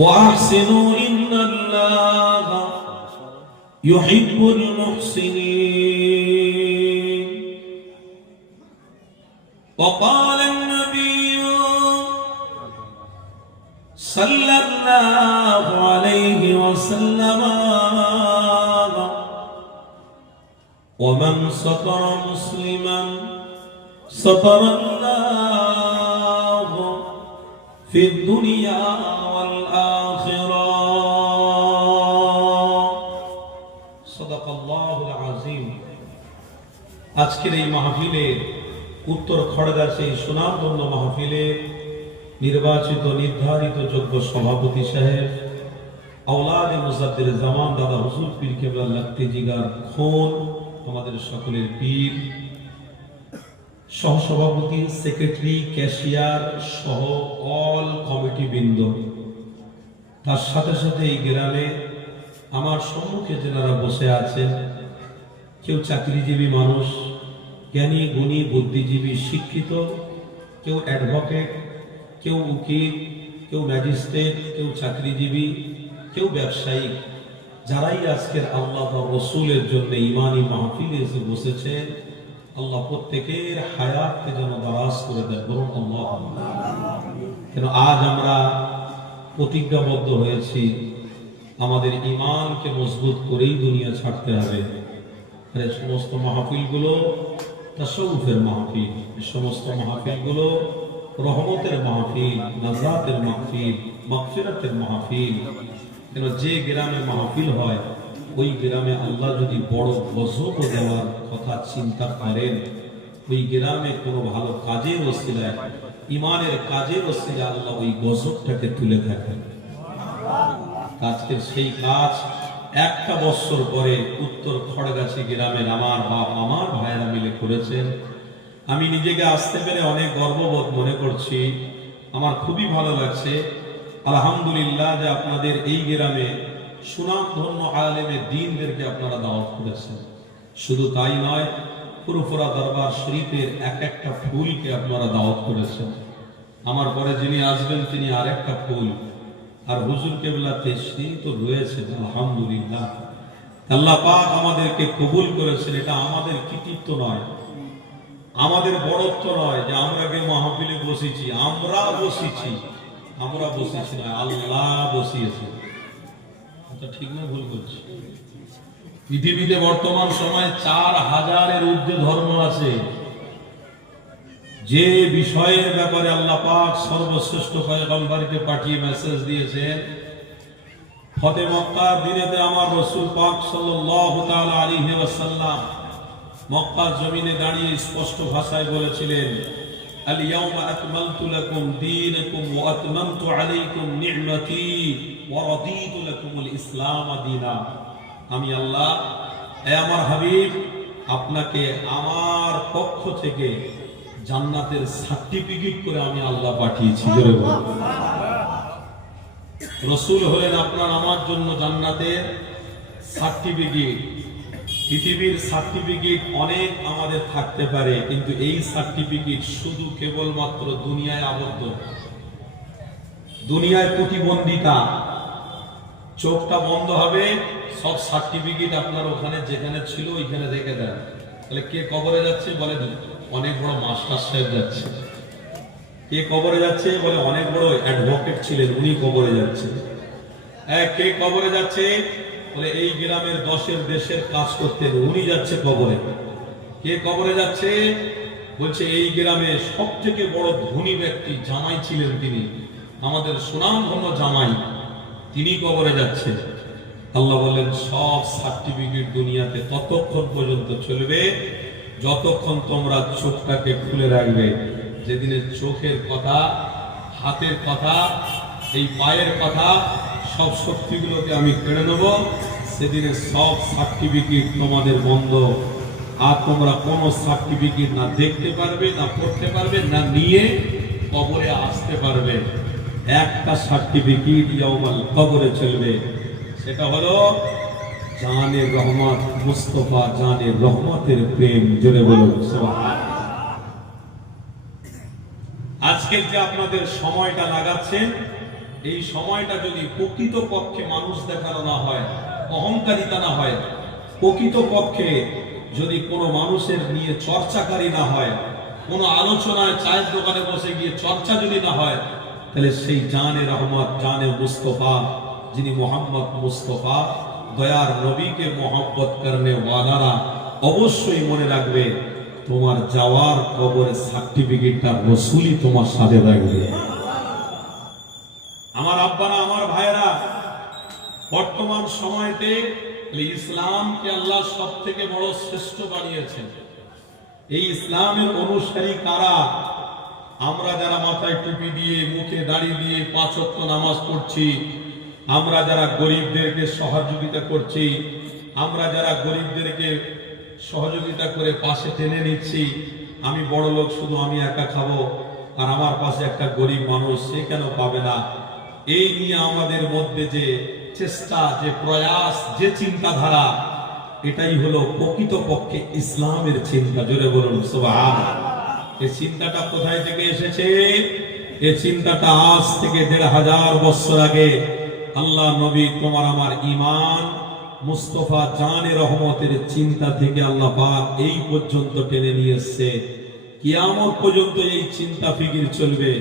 وأحسنوا إن الله يحب المحسنين. وقال النبي صلى الله عليه وسلم ومن ستر مسلما ستر الله في الدنيا والآخرة. صدق الله العظيم. আজকের এই মাহফিলে উত্তর খড়গাছি সুনামধন্য মাহফিলে নির্বাচিত নির্ধারিত যোগ্য সভাপতি সাহেব আওলাদ মুজাদ্দির জামান দাদা হুজুর পীর কেবলা লাখতে জিগার খুন, আমাদের সকলের পীর, সহসভাপতি, সেক্রেটারি, ক্যাশিয়ার সহ অল কমিটি বৃন্দ, তার সাথে সাথে এই গ্রামে আমার সম্মুখে যারা বসে আছেন, কেউ চাকরিজীবী মানুষ, জ্ঞানী গুণী বুদ্ধিজীবী শিক্ষিত, কেউ অ্যাডভোকেট, কেউ উকিল, কেউ ম্যাজিস্ট্রেট, কেউ চাকরিজীবী, কেউ ব্যবসায়ী, যারাই আজকের আল্লাহ রসুলের জন্য ইমানি মাহফিলে এসে বসেছেন, আল্লাহ প্রত্যেকের হায়াতকে যেন দারাজ করে দেয়। বলুন আল্লাহ। কেন আজ আমরা প্রতিজ্ঞাবদ্ধ হয়েছি আমাদের ইমানকে মজবুত করেই দুনিয়া ছাড়তে হবে। সমস্ত মাহফিলগুলো তাসাউফের মাহফিল, সমস্ত মাহফিলগুলো রহমতের মাহফিল, নাজাতের মাহফিল, মাগফিরাতের মাহফিল। কেন যে গ্রামে মাহফিল হয় ওই গ্রামে আল্লাহ যদি বড় গজব দেওয়ার কথা চিন্তা করেন, ওই গ্রামে কোনো ভালো কাজের ওসিলায়, ইমানের কাজের ওসিলায় আল্লাহ ওই গজবটাকে তুলে থাকেন। আজকের সেই কাজ একটা বছর পরে উত্তর খড়গাছি গ্রামের আমার বাপ আমার ভাইয়েরা মিলে করেছেন। আমি নিজেকে আসতে পেরে অনেক গর্ববোধ মনে করছি। আমার খুবই ভালো লাগছে। আলহামদুলিল্লাহ যে আপনাদের এই গ্রামে সুনামধন্য আলেমে দ্বীনদেরকে আপনারা দাওয়াত করেছেন। শুধু তাই নয়, ফুরফুরা দরবার শরীফের এক একটা ফুলকে আপনারা দাওয়াত করেছেন। আমার পরে যিনি আসবেন তিনি আরেকটা ফুল, আর হুজুর কেবলা তেশরিফ তো রয়েছে। আলহামদুলিল্লাহ, আল্লাহ পাক আমাদেরকে কবুল করেছেন। এটা আমাদের কৃতিত্ব নয়, আমাদের বড়ত্ব নয় যে আমরা কে মাহফিলে বসেছি, আমরা বসেছি নয়, আল্লাহ বসিয়েছে। ঠিক না ভুল করছি? পৃথিবীতে বর্তমান সময়ে 4000-এর ঊর্ধ্বে ধর্ম আছে। যে বিষয়ের ব্যাপারে আল্লাহ পাক সর্বশ্রেষ্ঠ পয়গম্বরকে পাঠিয়ে মেসেজ দিয়েছেন, ফতে মক্কার দিনেতে আমার রাসূল পাক সাল্লাল্লাহু তাআলা আলাইহি ওয়াসাল্লাম মক্কার জমিনে দাঁড়িয়ে স্পষ্ট ভাষায় বলেছিলেন, আল ইয়াউমা আকমালতু লাকুম দীনাকুম ওয়া আতমামতু আলাইকুম নি'মাতি ওয়া রাদিতু লাকুমুল ইসলাম দীনা। আমি আল্লাহ, হে আমার হাবিব, আপনাকে আমার পক্ষ থেকে জান্নাতের সার্টিফিকেট করে আমি আল্লাহ পাঠিয়েছি। জোরে বলুন। রাসূল হলেন আপনার আমার জন্য জান্নাতের সার্টিফিকেট। পৃথিবীর সার্টিফিকেট অনেক আমাদের থাকতে পারে, কিন্তু এই সার্টিফিকেট শুধু কেবলমাত্র দুনিয়ায় আবদ্ধ, দুনিয়ায় প্রতিবন্ধিতা। চোখটা বন্ধ হবে, সব সার্টিফিকেট আপনার ওখানে যেখানে ছিল ওইখানে রেখে দেন। তাহলে কে কবরে যাচ্ছে? বলে অনেক বড় মাস্টার সাহেব যাচ্ছে। কে কবরে যাচ্ছে? বলে অনেক বড় অ্যাডভোকেট ছিলেন, উনি কবরে যাচ্ছে। কে কবরে যাচ্ছে? বলে এই গ্রামের 10-এর দেশের কাজ করতেন, উনি যাচ্ছে কবরে। কে কবরে যাচ্ছে? বলছে এই গ্রামে সবথেকে বড় ধনী ব্যক্তি জামাই ছিলেন, তিনি আমাদের সুনামধন্য জামাই, তিনি কবরে যাচ্ছে। আল্লাহ বললেন সব সার্টিফিকেট দুনিয়াতে ততক্ষণ পর্যন্ত চলবে যতক্ষণ তোমরা চোখটাকে খুলে রাখবে। যেদিনে চোখের কথা, হাতের কথা, এই পায়ের কথা, সব শক্তিগুলোকে আমি কেড়ে নেব, সেদিনে সব সার্টিফিকেট তোমাদের বন্ধ। আর তোমরা কোনো সার্টিফিকেট না দেখতে পারবে, না পড়তে পারবে, না নিয়ে কবরে আসতে পারবে। একটা সার্টিফিকেট ইয়াউমাল কবরে চলবে, সেটা হলো জানের রহমত, মুস্তাফা জানের রহমতের প্রেম। জোরে বলুন সুবহানাল্লাহ। আজকে যে আপনাদের সময়টা লাগাচ্ছেন, এই সময়টা যদি প্রকৃত পক্ষে মানুষ দেখানো না হয়, অহংকারিতা না হয়, প্রকৃত পক্ষে যদি কোনো মানুষের নিয়ে চর্চাকারী না হয়, কোনো আলোচনায় চায়ের দোকানে বসে গিয়ে চর্চা যদি না হয়, তাহলে সেই জানে রহমত, জানে মুস্তফা, যিনি মোহাম্মদ মুস্তফা দয়ার নবীকে মোহাম্মত করনে ওয়ালারা অবশ্যই মনে রাখবে, তোমার যাওয়ার কবরের সার্টিফিকেটটা রসুলই তোমার সাথে রাখবে। আমার আব্বারা, আমার ভাইরা, বর্তমান সময়তে ইসলামকে আল্লাহ সব থেকে বড় শ্রেষ্ঠ বানিয়েছেন। এই ইসলামের অনুসারী কারা? আমরা যারা মাথায় টুপি দিয়ে, মুখে দাড়ি দিয়ে 5 ওয়াক্ত নামাজ পড়ছি, আমরা যারা গরিবদেরকে সহযোগিতা করছি, আমরা যারা গরিবদেরকে সহযোগিতা করে পাশে টেনে নিচ্ছি, আমি বড় লোক, শুধু আমি একা খাবো, আর আমার পাশে একটা গরিব মানুষ, সে কেন পাবে না? এই নিয়ে আমাদের মধ্যে যে চেষ্টা, যে প্রয়াস, যে চিন্তাধারা, এটাই হলো প্রকৃতপক্ষে ইসলামের চিন্তা। জোরে বলুন সুবহানাল্লাহ। এই চিন্তাটা কোথায় থেকে এসেছে? এই চিন্তাটা আজ থেকে 1500 বছর আগে আল্লাহ নবী তোমার আমার ইমান মুস্তফা জানে রহমতের চিন্তা থেকে আল্লাহ পাক এই পর্যন্ত টেনে নিয়ে এসেছে। কিয়ামত পর্যন্ত এই চিন্তা ফিকির চলবে।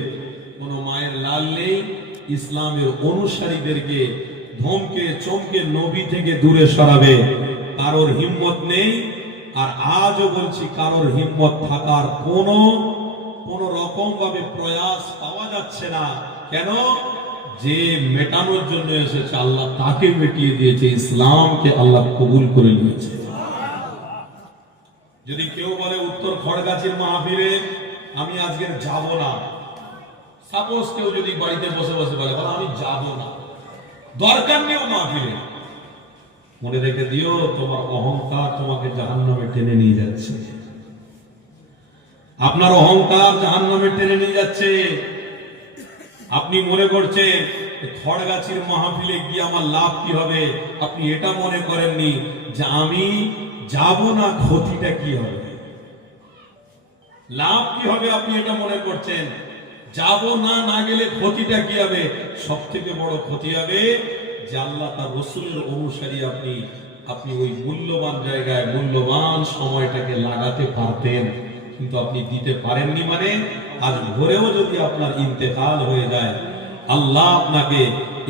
কোন মায়ের লাল নেই ইসলামের অনুসারীদেরকে ধমকে চমকে নবী থেকে দূরে সরাবে, কারোর হিম্মত নেই। আর আজও বলছি, কারোর হিম্মত থাকার কোন রকম ভাবে প্রয়াস পাওয়া যাচ্ছে না। কেন? যে মেটানোর জন্য এসেছে আল্লাহ তাকে মিটিয়ে দিয়েছে, ইসলামকে আল্লাহ কবুল করে নিয়েছে। যদি কেউ বলে উত্তর খড়গাছির মাহফিলে আমি আজকে যাব না, সাপোজ কেউ যদি বাড়িতে বসে বসে বলে আমি যাব না, দরকার নেই মাহফিলে, মনে রেখে দিও তোমার অহংকার তোমাকে জাহান্নামে টেনে নিয়ে যাচ্ছে। আপনার অহংকার জাহান্নামে টেনে নিয়ে যাচ্ছে। আপনি মনে করছেন খড়গাছির মাহফিলে গিয়ে আমার লাভ কি হবে, আপনি এটা মনে করেননি যে আমি যাব না ক্ষতিটা কি হবে, লাভ কি হবে, আপনি এটা মনে করছেন। যাব না, না গেলে ক্ষতিটা কি হবে? সব থেকে বড় ক্ষতি হবে যে আল্লাহ তার রসুলের অনুসারী আপনি ওই মূল্যবান জায়গায় মূল্যবান সময়টাকে লাগাতে পারতেন, কিন্তু আপনি দিতে পারেননি। মানে আজ ভোরেও যদি আপনার ইন্তেকাল হয়ে যায়, আল্লাহ আপনাকে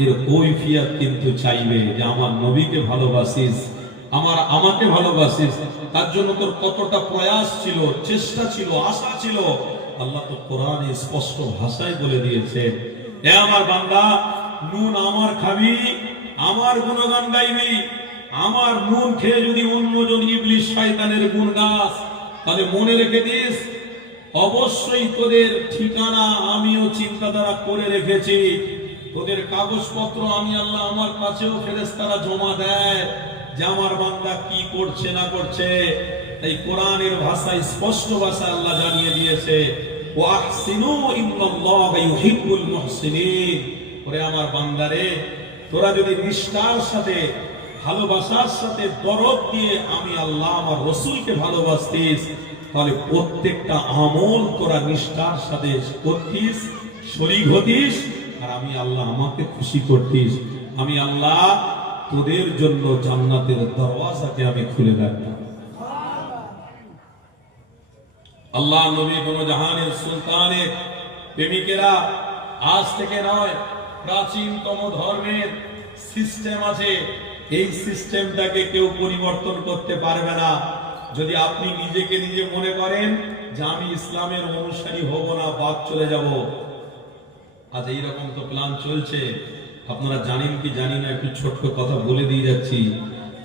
এর কৈফিয়ত কিন্তু চাইবে যে আমার নবীকে ভালোবাসিস, আমাকে ভালোবাসিস, তার জন্য তোর কতটা প্রয়াস ছিল, চেষ্টা ছিল, আশা ছিল। আল্লাহ তো কোরআনে স্পষ্ট ভাষায় বলে দিয়েছে, এ আমার বান্দা, নুন আমার খাবি, আমার গুণগান গাইবি। আমার নুন খেয়ে যদি অন্যজন ইবলিস শয়তানের গুণ গাস, তাহলে মনে রেখে দিস, অবশ্যই তোদের ঠিকানা আমিও চিন্তাধারা করে রেখেছি। তোদের কাগজপত্র আমি আল্লাহ আমার কাছেও ফেরেশতারা জমা দেয় যে আমার বান্দা কি করছে না করছে। তাই কোরআনের ভাষায় স্পষ্ট ভাষায় আল্লাহ জানিয়ে দিয়েছে, ওয়াহসিনু ইন্নাল্লাহা ইউহিব্বুল মুহসিনিন। ওরে আমার বান্দারে, তোরা যদি নিষ্ঠার সাথে, ভালোবাসার সাথে, দরদ দিয়ে আমি আল্লাহ আমার রসুলকে ভালোবাসতিস, তাহলে প্রত্যেকটা আমল তোরা নিষ্ঠার সাথে করতিস, শরীক হতিস, আর আমি আল্লাহ আমাকে খুশি করতিস। আমি আল্লাহ তোদের জন্য জান্নাতের দরওয়াজাকে আমি খুলে রাখতাম। আল্লাহ নবী কোন জাহানের সুলতানের প্রেমিকেরা আজ থেকে নয়, প্রাচীনতম ধর্মের সিস্টেম আছে, এই সিস্টেমটাকে কেউ পরিবর্তন করতে পারবে না। যদি আপনি নিজেকে নিজে মনে করেন যে আমি ইসলামের অনুসারী হব না, বাদ চলে যাব, আজ এইরকম তো প্ল্যান চলছে। আপনারা জানেন কি জানি না, একটু ছোট্ট কথা বলে দিয়ে যাচ্ছি।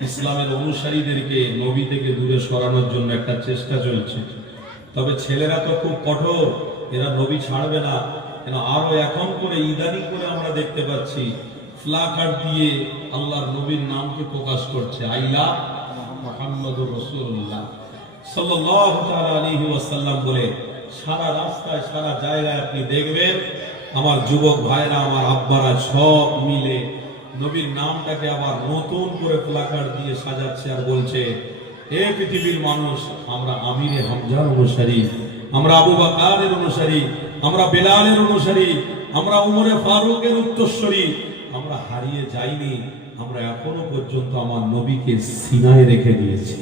ইসলামের অনুসারীদেরকে নবী থেকে দূরে সরানোর জন্য একটা চেষ্টা চলছে। তবে ছেলেরা তো খুব কঠোর, এরা নবী ছাড়বে না। কেন আরো এখন করে ইদানি করে আমরা দেখতে পাচ্ছি প্লাকার্ড দিয়ে আল্লাহর নবীর নামকে প্রকাশ করছে, আইলা মুহাম্মাদুর রাসূলুল্লাহ সাল্লাল্লাহু তাআলা আলাইহি ওয়াসাল্লাম বলে। সারা রাস্তায়, সারা জায়গায় আপনি দেখবেন আমার যুবক ভাইরা, আমার আব্বারা সব মিলে নবীর নামটাকে আবার নতুন করে প্লাকার্ড দিয়ে সাজাচ্ছে আর বলছে, এ পৃথিবীর মানুষ, আমরা আমিরে হামজার অনুসারী, আমরা আবু বকরের অনুসারী, আমরা বেলালের অনুসারী, আমরা উমরে ফারুকের উত্তরসূরি, আমরা হারিয়ে যাইনি, আমরা এখনো পর্যন্ত আমার নবীকে সিনায় রেখে দিয়েছি,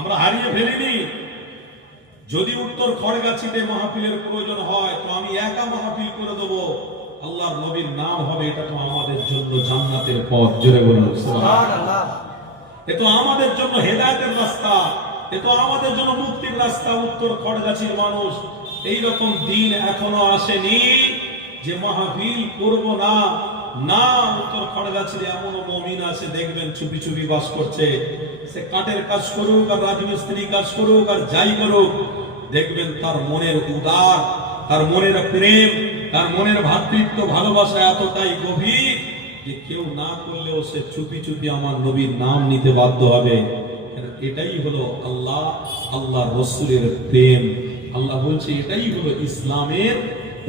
আমরা হারিয়ে ফেলিনি। যদি উত্তর খড়গাছিতে মাহফিলের প্রয়োজন হয় তো আমি একা মাহফিল করে দেবো, আল্লাহর নবীর নাম হবে, এটা তো আমাদের জন্য জান্নাতের পথ। জোরে বলুন সুবহানাল্লাহ। এ তো আমাদের জন্য হেদায়েতের রাস্তা, এ তো আমাদের জন্য মুক্তির রাস্তা। উত্তর খড়গাছির মানুষ, এই রকম দিন এখনো আসেনি যে মাহফিল করব না। না, উত্তর খড়গাছির এমনও মুমিন আছে দেখবেন চুপি চুপি বাস করছে, সে কাঠের কাজ করুক আর রাজমিস্ত্রি কাজ করুক আর যাই করুক, দেখবেন তার মনের উদার, তার মনের প্রেম, তার মনের ভ্রাতৃত্ব ভালোবাসা এতটাই গভীর যে কেউ না করলেও সে চুপি চুপি আমার নবীর নাম নিতে বাধ্য হবে। এটাই হলো আল্লাহ, আল্লাহ রসুলের প্রেম। আল্লাহ বলছে এটাই হলো ইসলামের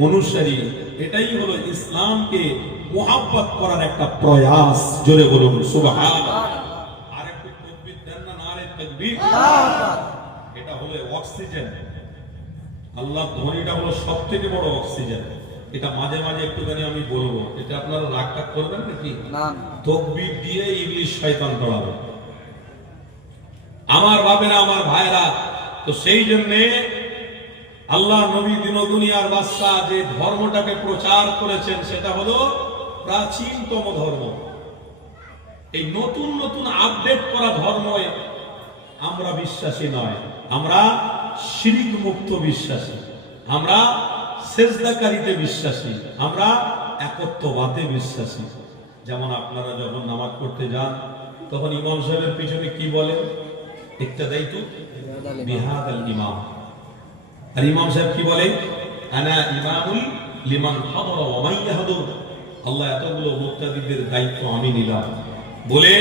অনুসারী, এটাই হলো ইসলামকে মোহাব্বত করার একটা প্রয়াস। জোরে বলুন সুবহানাল্লাহ। আর একটু তাকবীর দেন না, নারে তাকবীর। এটা হলো অক্সিজেন, আল্লাহ ধ্বনিটা হলো সবথেকে বড় অক্সিজেন। এটা মাঝে মাঝে একটুখানি আমি বলবো, এটা আপনারা রাগ টাগ করবেন নাকি? না, তাকবীর দিয়ে ইবলিশ শয়তান তাড়াবে। আমার বাবেরা, আমার ভাইরা, তো সেই জন্যে আল্লাহ নবী দিন দুনিয়ার বাদশাহ যে ধর্মটাকে প্রচার করেছেন সেটা হলো প্রাচীনতম ধর্ম। এই নতুন নতুন আপডেট করা ধর্মে আমরা বিশ্বাসী নয়, আমরা শিরক মুক্ত বিশ্বাসী, আমরা সেজদাকারীতে বিশ্বাসী, আমরা একত্ববাদে বিশ্বাসী। যেমন আপনারা যখন নামাজ পড়তে যান তখন ইমাম সাহেবের পিছনে কি বলেন? ইক্তাদাইতু বিহাদাল ইমাম। আর ইমাম সাহেব কি বলে? আনা ইমামুল লিমান হাদরা ওয়া মান ইয়াহদুর। আল্লাহ এতগুলো মুক্তাদিদের দায়িত্ব আমি নিলাম বলে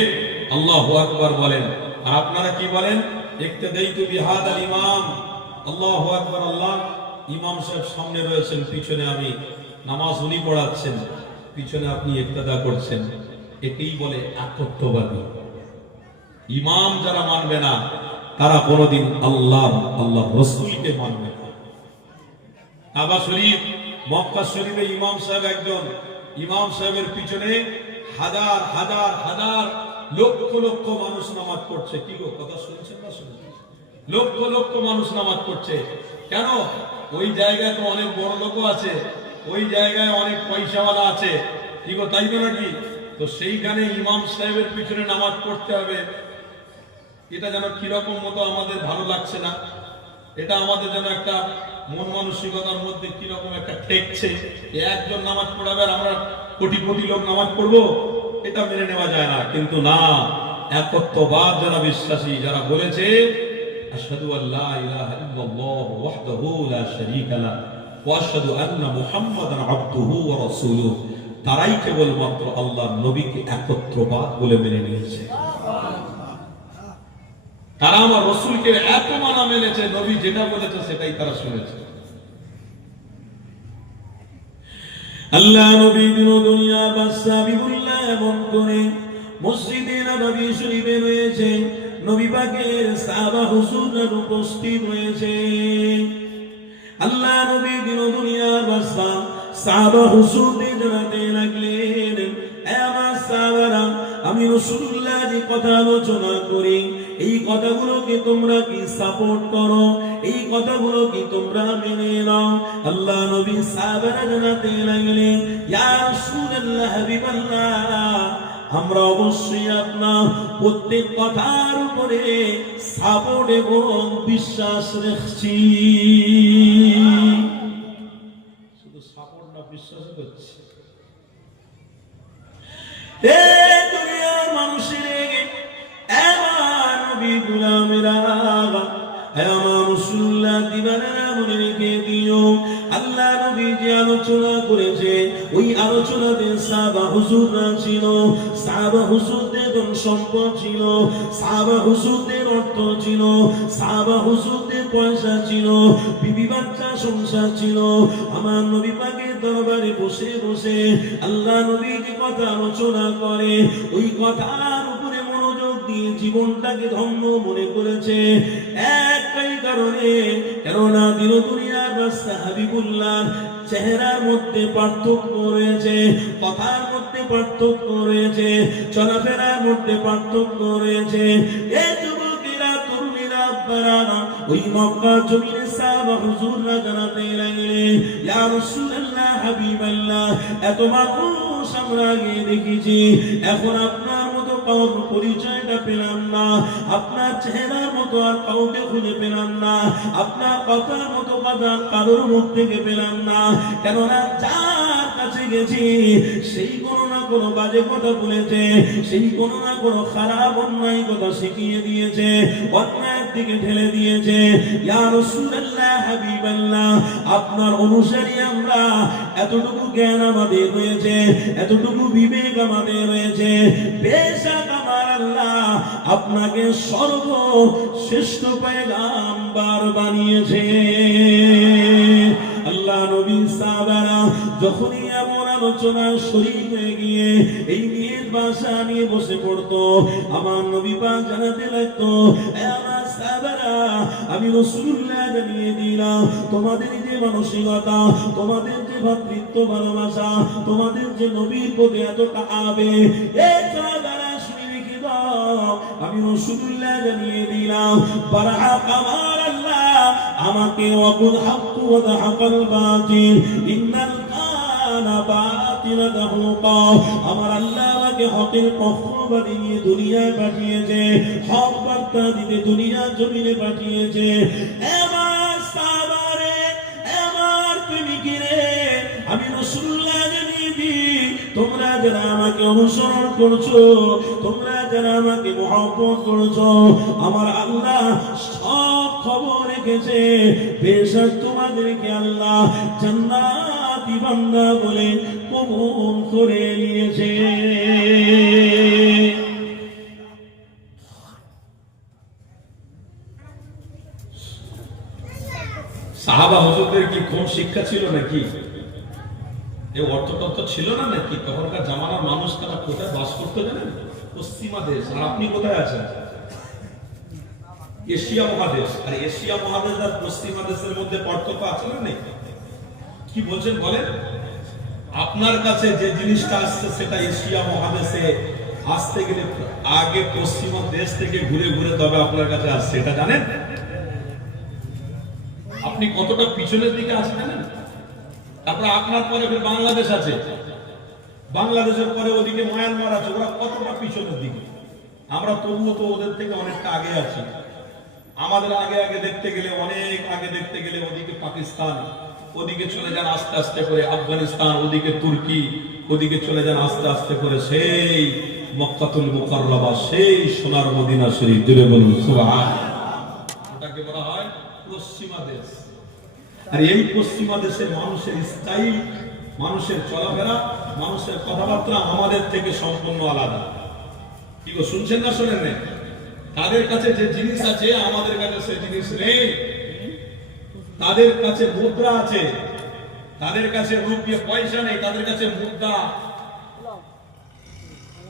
আল্লাহু আকবার বলেন। আর আপনারা কি বলেন? ইক্তাদাইতু বিহাদাল ইমাম। আল্লাহু আকবার। আল্লাহ, ইমাম সাহেব সামনে রয়েছেন, পিছনে আমি, নামাজ উনি পড়াচ্ছেন, পিছনে আপনি ইক্তাদা করছেন। একেই বলে একত্ববাদী। ইমাম যারা মানবে না তারা কোনোদিন আল্লাহ রসুলকে মানবে না। কাবা শরীফ, মক্কা শরীফে ইমাম সাহেব একজন, ইমাম সাহেবের পিছনে হাজার হাজার হাজার লক্ষ লক্ষ মানুষ নামাজ পড়ছে। কি গো, কথা শুনছেন না? শুনছেন? লক্ষ লক্ষ মানুষ নামাজ পড়ছে। কেন? ওই জায়গায় তো অনেক বড় লোক আছে, ওই জায়গায় অনেক পয়সাওয়ালা আছে। কি গো, তাই তো নাকি? তো সেইখানে ইমাম সাহেবের পিছনে নামাজ পড়তে হবে, এটা যেন কিরকম মতো আমাদের ভালো লাগছে না। এটা আমাদের যেন একটা মন মানসিকতার মধ্যে কিরকম একটা ঠেকছে। একজন নামাজ পড়াবে আর আমরা কোটি কোটি লোক নামাজ পড়বো, এটা মেনে নেওয়া যায় না। কিন্তু না, একত্ববাদ যারা বিশ্বাসী, যারা বলেছে আশহাদু আল্লা ইলাহা ইল্লাল্লাহু ওয়াহদাহু লা শারীকা লাহু ওয়া আশহাদু আন্না মুহাম্মাদান আবদুহু ওয়া রাসূলুহু, তারাই কেবলমাত্র আল্লাহর নবীকে একত্ববাদ বলে মেনে নিয়েছে। তারা আমার রসুলকে এত মানা মেনেছে, নবী যেটা বলেছে সেটাই তারা শুনেছে। আল্লাহ নবী দিন দুনিয়ার বাদশা হাবিবুল্লাহ এমন করে মসজিদে নববী শরীফে রয়েছে, নবী পাকের সাহাবা হুজুররা উপস্থিত হয়েছে। আল্লাহ নবী দিন দুনিয়ার বাদশা সাহাবা হুজুরদের জানাতে লাগলেন, এ আমার সাহাবারা, আমি রাসূলুল্লাহ যে কথা আলোচনা করি এই কথাগুলোকে তোমরা কি সাপোর্ট করো? এই কথাগুলো কি তোমরা মেনে নাও? আল্লাহ নবী সাহাবারা জানাতে লাগলেন, ইয়া রাসূলুল্লাহ, হাবিবাল্লাহ, আমরা অবশ্যই আপনার প্রত্যেক কথার উপরে সাপোর্ট এবং বিশ্বাস রাখছি। শুধু সাপোর্ট না, বিশ্বাস করছি। দুনিয়ার মানুষের আমার নবী গোলামেরা, আমার রাসূলুল্লাহ দিবানা মনে রেখে দিও, আল্লাহ নবী যে আলোচনা করেছে ওই আলোচনাতে সাহাবা হুজুররা ছিল, সাহাবা হুজুরদের ধন সম্পদ ছিল, সাহাবা হুজুরদের অর্থ ছিল, সাহাবা হুজুরদের পয়সা ছিল, বিবি বাচ্চা সংসার ছিল। আমার নবী পাকের দরবারে বসে বসে আল্লাহ নবী যে কথা আলোচনা করে ওই কথার উপরে মনোযোগ দিয়ে জীবনটাকে ধন্য মনে করেছে একটাই কারণে, কেননা দিন দুনিয়ার রাস্তা হাবিবুল্লাহ চেহারার মধ্যে পার্থক্য রয়েছে, কথার মধ্যে পার্থক্য রয়েছে, চলাফেরার মধ্যে পার্থক্য রয়েছে। এই যুবকেরা, তরুণীরা, আব্বারা ওই মক্কা জমিনে সাহাবা হুজুররা জানাতে লাগলেন, ইয়া রাসূলুল্লাহ, হাবিবাল্লাহ, এত মানুষ আমরা আগে দেখেছি, এখন আপনার মতো কাউর পরিচয়টা পেলাম না, আপনার চেহারার মতো আর কাউকে খুঁজে পেলাম না, আপনার কথার মতো কথা কারোর মুখ থেকে পেলাম না। কেননা যার কাছে গেছি সেই কোনো না কোনো বাজে কথা বলেছে, সেই কোনো না কোনো খারাপ অন্যায় কথা শিখিয়ে দিয়েছে, অন্যায়ের দিকে ঠেলে দিয়েছে। ইয়া রাসূলুল্লাহ, হাবিবাল্লাহ, আপনার অনুসারী আমরা, এতটুকু জ্ঞান আমাদের রয়েছে, এতটুকু বিবেক আমাদের রয়েছে। বেশক আমার আল্লাহ আপনাকে সর্বশ্রেষ্ঠ পয়গাম্বর বানিয়েছে। আল্লাহ নবী সাহাবারা যখনই এমন আলোচনা শরীক হয়ে গিয়ে এই নিয়ের ভাষা নিয়ে বসে পড়তো, আমার নবী পাক জানাতে লাগতো, আমার সাহাবারা, আমি রাসূলুল্লাহ জানিয়ে দিলাম, তোমাদের যে মানসিকতা, তোমাদের যে ভ্রাতৃত্ব ভালোবাসা, তোমাদের যে নবীর প্রতি এতটা আবেগ, এই সাহাবারা শুনে রেখে দাও, আমি রাসূলুল্লাহ জানিয়ে দিলাম, বারহাক আমার আল্লাহ আমাকে ওয়াকুল হাক্কু ওয়া যাহাকাল বাতিল ইন্নাল কানা বাতিলা যাহুকা, আমার আল্লাহ আমাকে হকের পক্ষ বানিয়ে দুনিয়ায় পাঠিয়েছে, হক বার্তা দিতে দুনিয়া জমিনে পাঠিয়েছে। আমার সাহাবারে, আমার প্রেমিকরে, আমি রাসূলুল্লাহ জানিয়ে দিই, তোমরা যারা আমাকে অনুসরণ করছো, তোমরা যারা আমাকে মহব্বত করছো, আমার আল্লাহ সব খবর রেখেছে। বেশক তোমাদেরকে আল্লাহ জান্নাতি বান্দা বলে কবুল করে নিয়েছে। সাহাবা হুজুরদের কি কম শিক্ষা ছিল নাকি? এই অর্থতত্ত্ব ছিল না নাকি? তখনকার জামানার মানুষ তারা কোথায় বাস করতে জানেন? পশ্চিমা দেশ। আর আপনি কোথায় আছেন? এশিয়া মহাদেশ। আর এশিয়া মহাদেশ আর পশ্চিমা দেশের মধ্যে পার্থক্য আছে না নেই? কি বলছেন বলেন? আপনার কাছে যে জিনিসটা আসছে সেটা এশিয়া মহাদেশে আসতে গেলে আগে পশ্চিমা দেশ থেকে ঘুরে ঘুরে তবে আপনার কাছে আসছে, এটা জানেন? আপনি কতটা পিছনের দিকে আছেন জানেন? তারপর আপনার পরে বাংলাদেশ আছে, বাংলাদেশের পরে ওদিকে মায়ানমার আছে, ওরা কতটা পিছনের দিকে। আমরা তবুও তো ওদের থেকে অনেকটা আগে আছি। আমাদের আগে আগে দেখতে গেলে, অনেক আগে দেখতে গেলে ওদিকে পাকিস্তান, ওদিকে চলে যান আস্তে আস্তে করে আফগানিস্তান, ওদিকে তুর্কি, ওদিকে চলে যান আস্তে আস্তে করে সেই মক্কাতুল মুকাররমা, সেই সোনার মদিনা শরীফ। জুড়ে বলুন সুবহানাল্লাহ। ওটাকে বলা হয় পশ্চিমা দেশ। আর এই পশ্চিমা দেশের মানুষের স্টাইল, মানুষের চলাফেরা, মানুষের কথাবার্তা আমাদের থেকে সম্পূর্ণ আলাদা। কি গো, শুনছেন না শোনেন না? তাদের কাছে যে জিনিস আছে আমাদের কাছে সে জিনিস নেই। তাদের কাছে মুদ্রা আছে, তাদের কাছে রুপিয়া পয়সা নেই, তাদের কাছে মুদ্রা।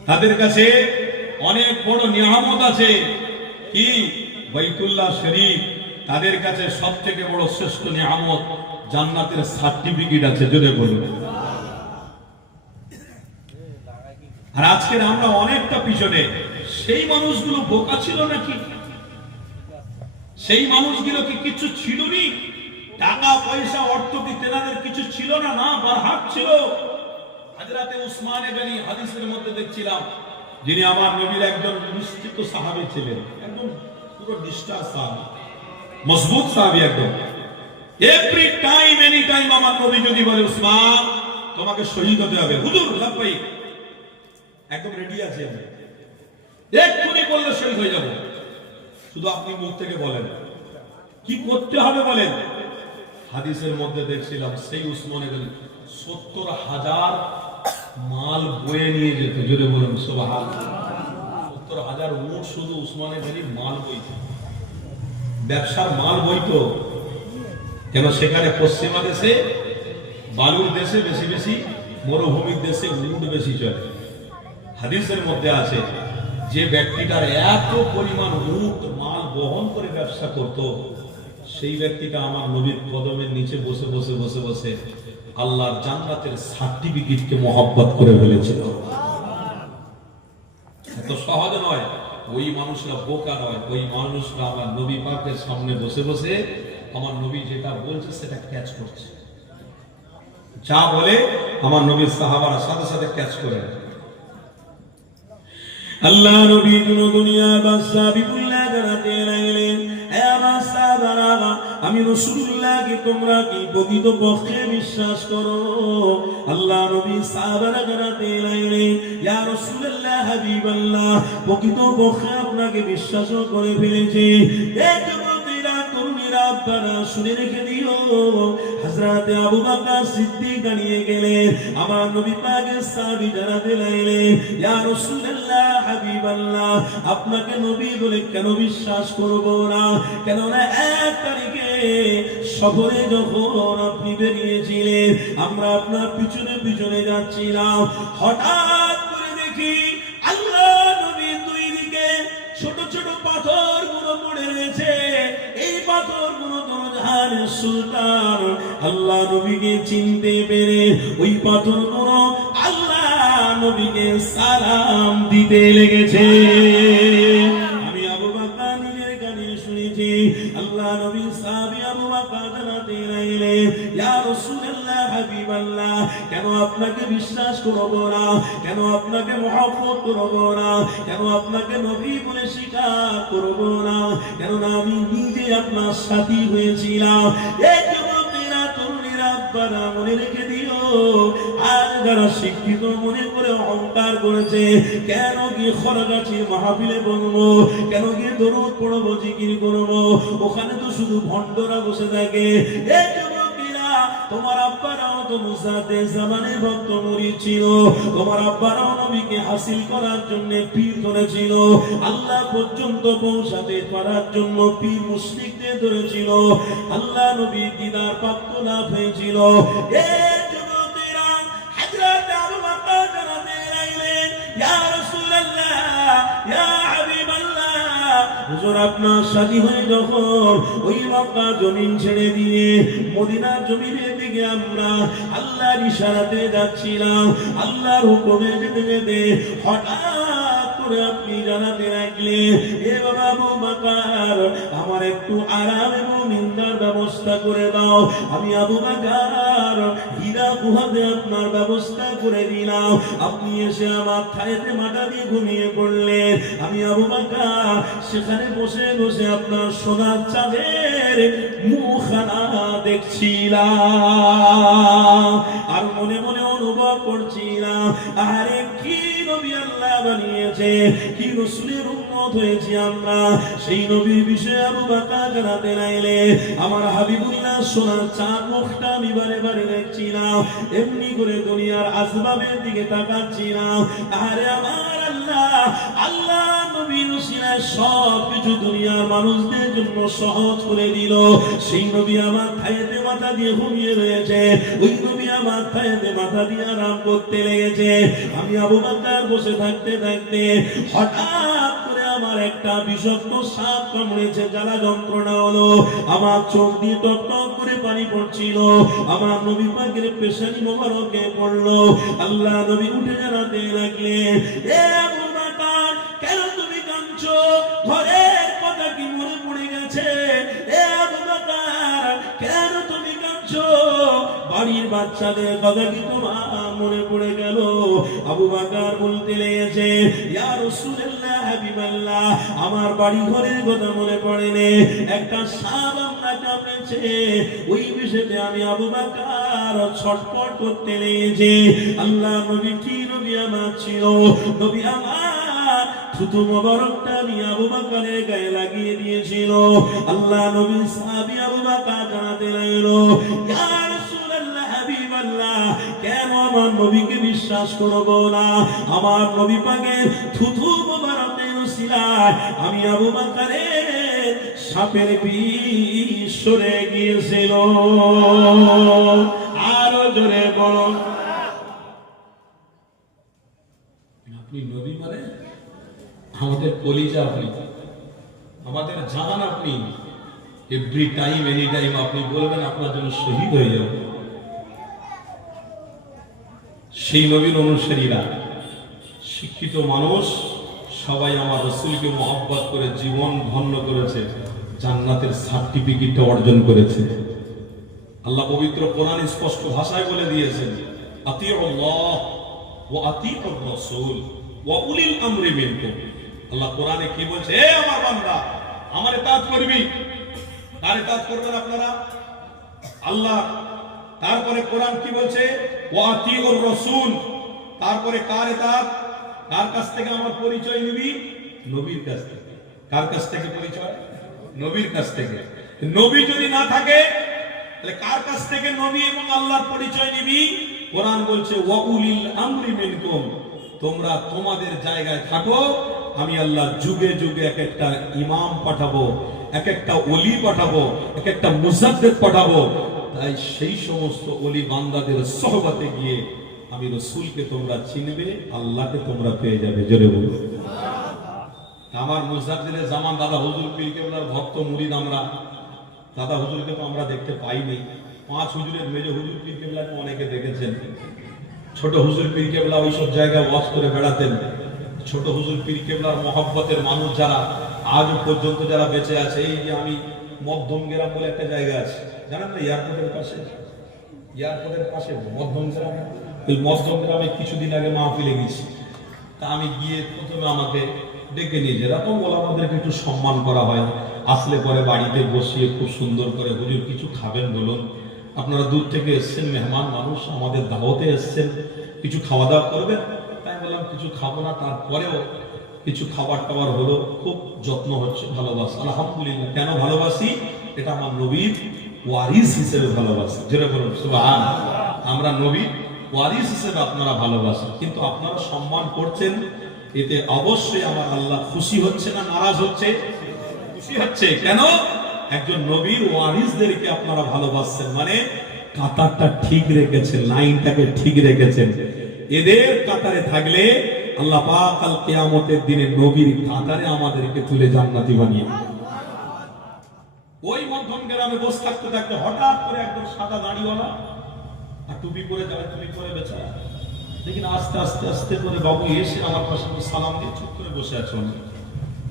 তাদের কাছে অনেক বড় নিয়ামত আছে, কি বাইতুল্লাহ শরীফ। তাদের কাছে সব থেকে বড় শ্রেষ্ঠ নিয়ামত জান্নাতের সার্টিফিকেট আছে। জোরে বলুন। আর আজকের আমরা অনেকটা পিছনে। সেই মানুষগুলো বোকা ছিল নাকি? সেই মানুষগুলো কি কিছু ছিল নি? টাকা পয়সা অর্থ কি তেনাদের কিছু ছিল না? না, বারহাক ছিল। হযরতে উসমান গনি হাদিসের মধ্যে দেখছিলাম, যিনি আমার নবীর একজন নিশ্চিত সাহাবী ছিলেন, একদম পুরো নিষ্ঠা সাহাবী, মজবুত সাহাবী একদম। এভরি টাইম, এনি টাইম আমার নবী যদি বলে উসমান তোমাকে শহীদ হতে হবে, হুজুর লাব্বাইক, একদম রেডি আছি আমি, এক্ষুনি বললে শহীদ হয়ে যাব। শুধু আপনি মুখ থেকে বলেন কি করতে হবে বলেন। হাদিসের মধ্যে দেখছিলাম সেই উসমানে গনি ৭০,০০০ মাল বয়ে নিয়ে যেত। জোরে বলুন সুবহানাল্লাহ। ৭০,০০০ উট শুধু উসমানে গনি মাল বইত, ব্যবসার মাল বইত। কেন? সেখানে পশ্চিমা দেশে, বালুর দেশে বেশি বেশি, মরুভূমির দেশে উট বেশি চলে। হাদিসের মধ্যে আছে যে ব্যক্তিটার এত পরিমাণ উট মাল বহন করে ব্যবসা করত, সেই ব্যক্তিটা আমার নবীর কদমের নিচে বসে বসে বসে বসে আল্লাহর জান্নাতের সার্টিফিকেটকে মহব্বত করে ফেলেছিল। এত সহজ নয়, ওই মানুষরা বোকা নয়, ওই মানুষরা আমার নবী পাকের সামনে বসে বসে আমার নবী যেটা বলছে সেটা ক্যাচ করছে। যা বলে আমার নবীর সাহাবারা সাথে সাথে ক্যাচ করে। আল্লাহ নবী দুনিয়ার বাদশা বিপুল্লাহ জানাতে লাগলেন, হে আমার সাহাবারা, আমি রাসূলুল্লাহকে তোমরা কি প্রকৃত পক্ষে বিশ্বাস করো? আল্লাহ নবী সাহাবারা জানাতে লাগলেন, ইয়া রাসূলুল্লাহ হাবিবাল্লাহ, প্রকৃত পক্ষে আপনাকে বিশ্বাস করে ফেলেছি। এই যুবকেরা তরুণীরা আপনারা শুনে রেখে দিও, হযরত আবু বকর সিদ্দিক দাঁড়িয়ে গেলেন, আমার নবী পাকের সাহাবী জানাতে লাগলেন, ইয়া রাসূলুল্লাহ হাবিবাল্লাহ, আপনাকে নবী বলে কেন বিশ্বাস করব না? কেননা এক তারিখে সফরে যখন আপনি বেরিয়েছিলেন, আমরা আপনার পিছনে পিছনে যাচ্ছিলাম, হঠাৎ করে দেখি আল্লাহ নবীর দুই দিকে ছোট ছোট পাথরগুলো পড়ে রয়েছে। এই পাথরগুলো দরজাহানের সুলতান আল্লাহ নবীকে চিনতে পেরে ওই পাথরগুলো আল্লাহ নবীকে সালাম দিতে লেগেছে। আমি আবু বকর নিজের কানে শুনেছি, আল্লাহ নবী সাহাবী আবু বকর জানাতে লাগলেন, ইয়া রাসূলুল্লাহ হাবিবাল্লাহ, কেন আপনাকে বিশ্বাস করব না? কেন আপনাকে মহব্বত করব না? কেন আপনাকে নবী বলে স্বীকার করব না? কেননা আমি নিজে আপনার সাথী হয়েছিলাম। এই যুবকেরা তরুণীরা আপনারা মনে রেখে দিও, আর যারা শিক্ষিত মনে করে অহংকার করেছে, কেন কি খরগাছি মাহফিলে বলবো, কেন কি দরুদ পড়বো, জিকির করবো, ওখানে তো শুধু ভণ্ডরা বসে থাকে। এই যুবকেরা, তোমার আব্বারাও তো মুসাতে জামানে ভক্ত মুরিদ ছিল, তোমার আব্বারাও নবীকে হাসিল করার জন্য পীর ধরেছিল, আল্লাহ পর্যন্ত পৌঁছাতে পারার জন্য পীর মুশরিকদের ধরেছিল, আল্লাহ নবী দিদার প্রাপ্ত লাভ হয়েছিল। এই যুবকেরা হযরত আবু বকর জানাতে লাগলেন, ইয়া রাসূলুল্লাহ, ইয়া হাবিবাল্লাহ, হুজুর আপনার সাথী হয়ে যখন ওই মক্কা জমিন ছেড়ে দিয়ে মদিনার জমিনের দিকে আমরা আল্লাহর ইশারাতে যাচ্ছিলাম, আল্লাহর হুকুমে যেতে যেতে হঠাৎ করে আপনি জানাতে লাগলেন, এ বাবা আবু বকর, আমার একটু আরাম এবং নিন্দার ব্যবস্থা করে দাও। আমি আবু বকর হীরা গুহাতে আপনার ব্যবস্থা করে দিলাম, আপনি এসে আমার থায়েতে মাথা দিয়ে ঘুমিয়ে পড়লেন। আমি আবু বকর সেখানে বসে বসে আপনার সোনার চাঁদের মুখখানা দেখছিলাম, আর মনে মনে অনুভব করছিলাম, আরে কি নবী আল্লাহ বানিয়েছে, কি রাসূলের উম্মত হয়েছি আমরা। সেই নবীর বিষয়ে আবু বকর জানাতে লাগলেন, আমার হাবিবুল্লাহ সোনার চাঁদ মুখটা আমি বারে বারে দেখছিলাম, এমনি করে দুনিয়ার আসবাবের দিকে তাকাচ্ছিলাম। আরে আমার আল্লাহ, আল্লাহ নবীর উসিলায় সব কিছু দুনিয়ার মানুষদের জন্য সহজ করে দিল। সেই নবী আমার থায়েতে মাথা দিয়ে ঘুমিয়ে রয়েছে, ওই নবী আমার থায়েতে মাথা দিয়ে আরাম করতে লেগেছে। আমি আবু বকর বসে থাকতে থাকতে হঠাৎ করে আমার একটা বিষাক্ত সাপ কামড়েছে, জ্বালা যন্ত্রণা হলো, আমার চোখ দিয়ে টক টক করে পানি পড়ছিল, আমার নবী পাকের পেশানি মোবারকে পড়লো। আল্লাহ নবী উঠে জানাতে লাগলেন, এ আবু বকর, কেন তুমি কাঁদছো? ঘরের কথা কি মনে পড়ে গেছে? এ আবু বকর, কেন তুমি কাঁদছো? বাড়ির বাচ্চাদের কথা কি তোমার মনে পড়ে গেল? আবু বকর বলতে লেগেছে, ইয়া রাসূলুল্লাহ হাবিবাল্লাহ, আমার বাড়ি ঘরের কথা মনে পড়েনি, একটা সাপ আমরা কামড়েছে, ওই বিষয়তে আমি আবু বকর ছটফট করতে লেগেছে। আল্লাহ নবী কি নবী আমার ছিল, নবী আমার থুতু মোবারকটা আমি আবু বকরের গায়ে লাগিয়ে দিয়েছিল। আল্লাহ নবী সাহাবী আবু বকর জানাতে লাগলো, ইয়া রাসূলুল্লাহ হাবিবাল্লাহ, কেন আমার নবীকে বিশ্বাস করব না? আমার নবী পাকের থুতু মোবারকের উসিলায় আমি আবু বকরের সাপের বিষ সরে গিয়েছিল। আরো জোরে বলুন, আপনি নবী মানে আমাদের কলিজা আপনি, আমাদের জাহান আপনি। এভরি টাইম এনি টাইম আপনি বলবেন আপনার জন্য শহীদ হয়ে যাব। সেই নবীর অনুসারীরা, শিক্ষিত মানুষ সবাই আমার রাসূলকে মহব্বত করে জীবন ধন্য করেছে, জান্নাতের সার্টিফিকেট অর্জন করেছে। আল্লাহ পবিত্র কোরআন স্পষ্ট ভাষায় বলে দিয়েছেন, আতিউল্লাহ ওয়া আতিউর রাসূল ওয়া উলিল আমরি মিনকুম। আল্লাহ কোরআনে কি বলছে? হে আমার বান্দা, আমার ইতাআত করবি। কার ইতাআত করবেন আপনারা? আল্লাহ। তারপরে কোরআন কি বলছে? ওয়া আতিউর রাসূল। তারপরে কার ইতাআত? কার কাছ থেকে আমার পরিচয় নিবি? নবীর কাছ থেকে। কার কাছ থেকে পরিচয়? নবীর কাছ থেকে। নবী যদি না থাকে তাহলে কার কাছ থেকে নবী এবং আল্লাহর পরিচয় নিবি? কোরআন বলছে ওয়া উলিল আমরি মিনকুম, তোমরা তোমাদের জায়গায় থাকো, আমি আল্লাহ যুগে যুগে এক একটা ইমাম পাঠাবো, এক একটা ওলি পাঠাবো, এক একটা মুজাদ্দিদ পাঠাবো। তাই সেই সমস্ত ওলি বান্দাদের সোহবতে গিয়ে আমি রাসূলকে তোমরা চিনবে, আল্লাহকে তোমরা পেয়ে যাবে। জোরে বলুন। আমার মুজাদ্দিদের জামান দাদা হুজুর পীর কেবলার ভক্ত মুরিদ আমরা। দাদা হুজুরকে তো আমরা দেখতে পাইনি। 5 হুজুরের মেজ হুজুর পীর কেবলাকে অনেকে দেখেছেন। ছোট হুজুর পীর কেবলা ওইসব জায়গায় ওয়াজ করে বেড়াতেন। ছোট হুজুর পীর কেবলার মহব্বতের মানুষ যারা আজ পর্যন্ত যারা বেঁচে আছে, এই যে আমি মধ্যম গ্রাম বলে একটা জায়গা আছে, জানেন না? এয়ারপোর্টের পাশে মধ্যম গ্রাম। ওই মধ্যম গ্রামে কিছুদিন আগে মাহফিলে গেছি। তা আমি গিয়ে প্রথমে আমাকে ডেকে নিয়ে যে এরকম বলে আমাদেরকে একটু সম্মান করা হয়, আসলে পরে বাড়িতে বসিয়ে খুব সুন্দর করে, হুজুর কিছু খাবেন বলুন, আপনারা দূর থেকে এসছেন, মেহমান মানুষ, আমাদের দাওয়াতে এসছেন, কিছু খাওয়া দাওয়া করবেন। তাই বললাম কিছু খাবো না, তারপরেও কিছু খাবার টাবার হলো। খুব যত্ন হচ্ছে, ভালোবাসা আলহামদুলিল্লাহ। কেন ভালোবাসি? এটা আমার নবীর ওয়ারিস হিসেবে ভালোবাসি। যেটা বলুন সুবহানাল্লাহ। আমরা নবীর ওয়ারিস হিসেবে আপনারা ভালোবাসেন, কিন্তু আপনারা সম্মান করছেন, এতে অবশ্যই আমার আল্লাহ খুশি হচ্ছে না নারাজ হচ্ছে? খুশি হচ্ছে। কেন? একজন নবীর ওয়ারিসদেরকে আপনারা ভালোবাসছেন, মানে কাতারটা ঠিক রেখেছেন, লাইনটাকে ঠিক রেখেছেন। এদের কাতারে থাকলে আল্লাহ পাক কাল কিয়ামতের দিনে নবীর কাতারে আমাদেরকে তুলে জান্নাতি বানিয়ে দিবেন। ওই মধ্যম গ্রামে বসে থাকতে থাকতে হঠাৎ করে একদম সাদা দাড়িওয়ালা আর টুপি পরে যাবে, টুপি পরে বেচারা, लेकिन আস্তে আস্তে আস্তে করে বাবু এসে আমার পাশে সালাম দিয়ে চুপ করে বসে আছে।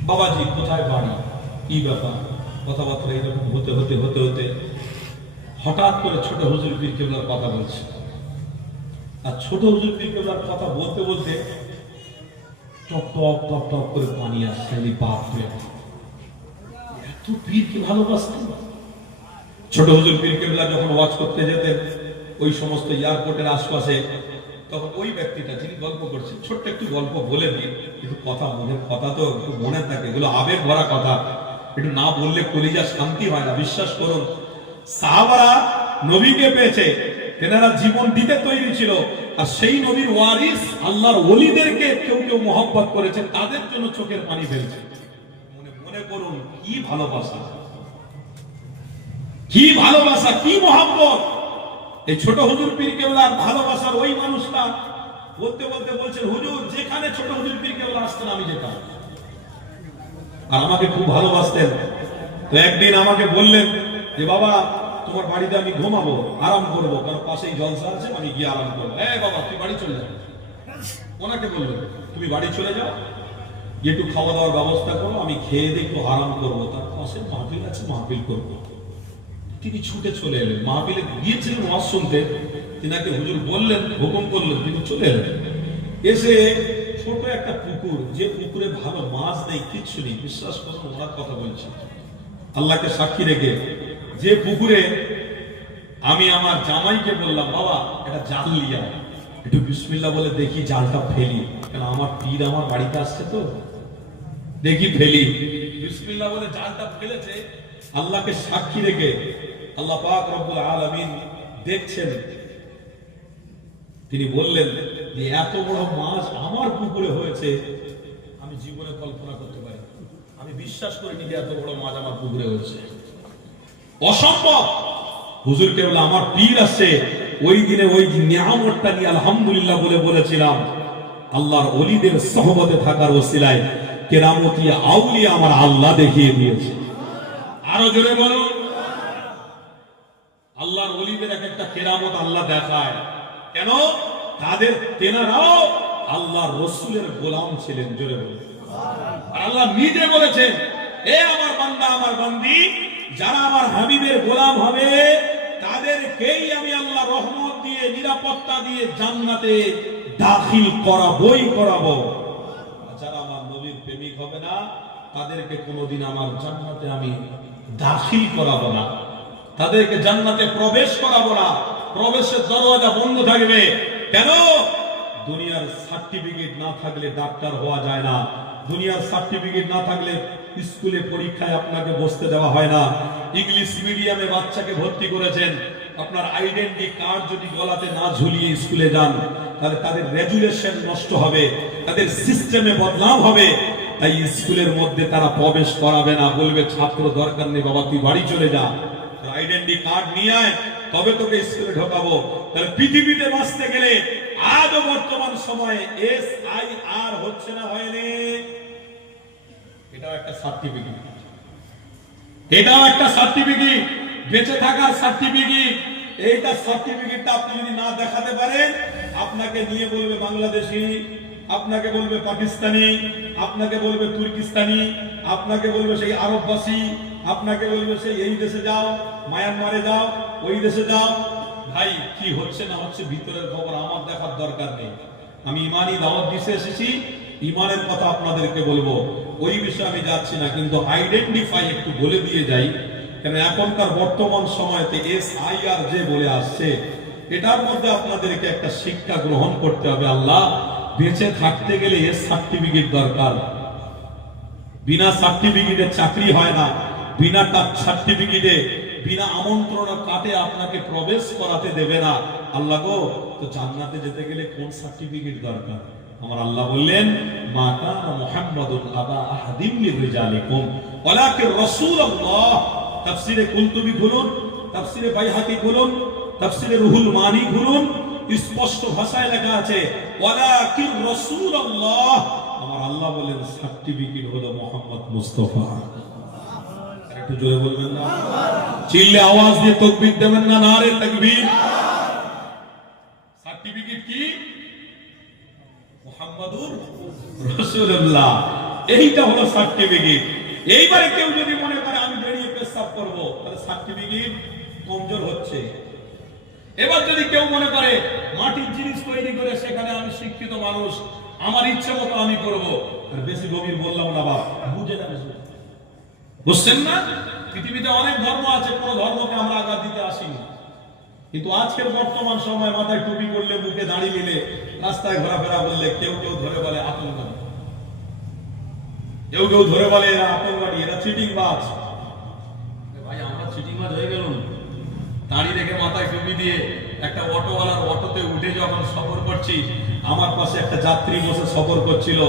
বাবাজি কোথায় বাড়ি, কি ব্যাপার, কথাবার্তা এরকম হতে হতে হতে হতে হঠাৎ করে ছোট হুজুর পীর কেবলার কথা বলছে। আর ছোট হুজুর পীর কেবলার কথা বলতে বলতে টপ টপ টপ টপ করে পানি আসছে। আমি বাপ রে, এত পীরকে ভালোবাসতেন। ছোট হুজুর পীর কেবলা যখন ওয়াজ করতে যেতেন ওই সমস্ত এয়ারপোর্টের আশপাশে, তখন ওই ব্যক্তিটা যিনি গল্প করছেন, ছোট্ট একটু গল্প বলে দিন, কিন্তু কথা মনে, কথা তো একটু মনে থাকে, এগুলো আবেগ ভরা কথা, একটু না বললে কলিজা শান্তি হয় না। বিশ্বাস করুন, সাহাবারা নবীকে পেয়েছে, তেনারা জীবন দিতে তৈরি ছিল, আর সেই নবীর ওয়ারিস আল্লাহর ওলিদেরকে কেউ কেউ মহব্বত করেছেন, তাদের জন্য চোখের পানি ফেলছে। মনে করুন কি ভালোবাসা, কি ভালোবাসা, কি মহব্বত। এই ছোট হুজুর পীর কেবলার ভালোবাসার ওই মানুষটা বলতে বলতে বলছেন, হুজুর যেখানে ছোট হুজুর পীর কেবলা আসতেন আমি যেতাম, আর আমাকে খুব ভালোবাসতেন। তো একদিন আমাকে বললেন যে বাবা তোমার বাড়িতে আমি ঘুমাবো, আরাম করবো, কারণ পাশেই জলসা আছে, আমি গিয়ে আরাম করবো। বাবা তুই বাড়ি চলে যাও। ওনাকে বললেন তুমি বাড়ি চলে যাও, একটু খাওয়া দাওয়ার ব্যবস্থা করো, আমি খেয়ে দিয়ে একটু আরাম করবো, তার পাশে মাহফিল আছে, মাহফিল করবো। তিনি ছুটে চলে এলেন। মাহফিলে গিয়েছিলেন ওয়াজ শুনতে, তিনাকে হুজুর বললেন, হুকুম করলেন, তিনি চলে এলেন। এসে ছোট একটা পুকুর, যে পুকুরে ভালো মাছ নেই, কিচ্ছু নেই, বিশ্বাস করুন ওনার কথা বলছি, আল্লাহকে সাক্ষী রেখে, যে পুকুরে আমি আমার জামাইকে বললাম বাবা একটা জাল লিয়া, একটু বিসমিল্লাহ বলে দেখি জালটা ফেলি, কারণ আমার পীর আমার বাড়িতে আসছে তো, দেখি ফেলি। বিসমিল্লাহ বলে জালটা ফেলেছে, আল্লাহকে সাক্ষী রেখে আল্লাহ পাক রব্বুল আলামিন দেখছেন। তিনি বললেন যে এত বড় মাছ আমার পুকুরে হয়েছে, আমি জীবনে কল্পনা করতে পারি, আমি বিশ্বাস করিনি যে এত বড় মাছ আমার পুকুরে হয়েছে, অসম্ভব। হুজুর কেবল আমার পীর আছে, ওই দিনে ওই নিয়ামতটা নিয়ে আলহামদুলিল্লাহ বলে বলেছিলাম, আল্লাহর ওলিদের সহবতে থাকার ওসিলায় কেরামতি আউলিয়া আমার আল্লাহ দেখিয়ে দিয়েছে। আরো জোরে বলো, আল্লাহর ওলিদের এক একটা কেরামত আল্লাহ দেখায়। কেন? তাদের তেনারাও আল্লাহর রসুলের গোলাম ছিলেন। জোরে বলো। আর আল্লাহ নিজে বলেছেন, এ আমার বান্দা আমার বান্দি, যারা আমার হাবিবের গোলাম হবে তাদেরকেই আমি আল্লাহ রহমত দিয়ে নিরাপত্তা দিয়ে জান্নাতে দাখিল করাবো। যারা আমার নবীর প্রেমিক হবে না তাদেরকে কোনোদিন আমার জান্নাতে আমি দাখিল করাবো না, তাদেরকে জান্নাতে প্রবেশ করাবো না। প্রবেশের দরজা বন্ধ থাকবে। কেন? দুনিয়ার সার্টিফিকেট না থাকলে ডাক্তার হওয়া যায় না, দুনিয়ার সার্টিফিকেট না থাকলে স্কুলে পরীক্ষায় আপনাকে বসতে দেওয়া হয় না। ইংলিশ মিডিয়ামে বাচ্চাকে ভর্তি করেছেন, আপনার আইডেন্টি কার্ড যদি গলাতে না ঝুলিয়ে স্কুলে যান তাহলে তাদের রেজুলেশন নষ্ট হবে, তাদের সিস্টেমে বদলাম হবে। তাই স্কুলের মধ্যে তারা প্রবেশ করাবে না, বলবে ছাত্র দরকার নেই, বাবা তুই বাড়ি চলে যা, আইডেন্টি কার্ড নিয়ে আয় তবে তোকে স্কুলে ঢোকাবো। তাহলে পৃথিবীতে বাঁচতে গেলে আজও বর্তমান সময়ে SIR হচ্ছে না, হয়নি? এটাও একটা সার্টিফিকেট, এটাও একটা সার্টিফিকেট, বেঁচে থাকার সার্টিফিকেট। এইটা সার্টিফিকেটটা আপনি যদি না দেখাতে পারেন, আপনাকে নিয়ে বলবে বাংলাদেশি, আপনাকে বলবে পাকিস্তানি, আপনাকে বলবে তুর্কিস্তানি, আপনাকে বলবে সেই আরববাসী, আপনাকে বলবে সেই এই দেশে যাও, মায়ানমারে যাও, ওই দেশে যাও। ভাই কি হচ্ছে না হচ্ছে ভিতরের খবর আমার দেখার দরকার নেই। আমি ইমানি দাওয়াত দিতে এসেছি, ইমানের কথা আপনাদেরকে বলবো, ওই বিষয়ে আমি যাচ্ছি না। কিন্তু আইডেন্টিফাই একটু বলে দিয়ে যাই, কেন এখনকার বর্তমান সময়তে SIR যে বলে আসছে, এটার মধ্যে আপনাদেরকে একটা শিক্ষা গ্রহণ করতে হবে। আল্লাহ বেঁচে থাকতে গেলে এর সার্টিফিকেট দরকার। বিনা সার্টিফিকেটে চাকরি হয় না, বিনা সার্টিফিকেটে বিনা আমন্ত্রণ কাটে আপনাকে প্রবেশ করাতে দেবে না। আল্লাহ গো, তো জান্নাতে যেতে গেলে কোন সার্টিফিকেট দরকার? আমার আল্লাহ বললেন, মা কানা মুহাম্মাদুন আবা আহাদিম মির রিজালিকুম ওয়ালাকিন রাসূলুল্লাহ। তাফসীরে কুলতুবি খুলুন, তাফসীরে বাইহাকি খুলুন, তাফসীরে রুহুল মানি খুলুন, স্পষ্ট ভাষায় লেখা আছে ওয়ালাকিন রাসূলুল্লাহ। আমার আল্লাহ বলেন সার্টিফিকেট হলো মুহাম্মদ মুস্তাফা। একটু জোরে বলবেন না? চিল্লে আওয়াজ দিয়ে তাকবীর দেবেন না? নারে তাকবীর। সার্টিফিকেট কি? মুহাম্মাদুর রাসূলুল্লাহ। এইটা হলো সার্টিফিকেট। এইবারে কেউ যদি মনে করে আমি বেরিয়ে পেশাব করব, তাহলে সার্টিফিকেট কমজোর হচ্ছে। এবার যদি কেউ মনে করে মাটির জিনিস তৈরি করে সেখানে আমি শিক্ষিত মানুষ, আমার ইচ্ছে মতো আমি করব, আর বেশি গভীর বললাম না, বাবা বুঝে যাবে। বুঝছেন না? পৃথিবীতে অনেক ধর্ম আছে, কোন ধর্মকে আমরা আঘাত দিতে আসিনি। কিন্তু আজকের বর্তমান সময় মাথায় টুপি করলে, মুখে দাড়ি মিলে রাস্তায় ঘোরাফেরা করলে কেউ কেউ ধরে বলে আতঙ্কবাদী, কেউ কেউ ধরে বলে এরা আতঙ্কবাদী, এরা চিটিংবাজ। ভাই আমরা চিটিংবাজ হয়ে গেলাম? দাড়ি রেখে মাথায় টুপি দিয়ে একটা অটোওয়ালার অটোতে উঠে যখন সফর করছি, আমার পাশে একটা যাত্রী বসে সফর করছিল,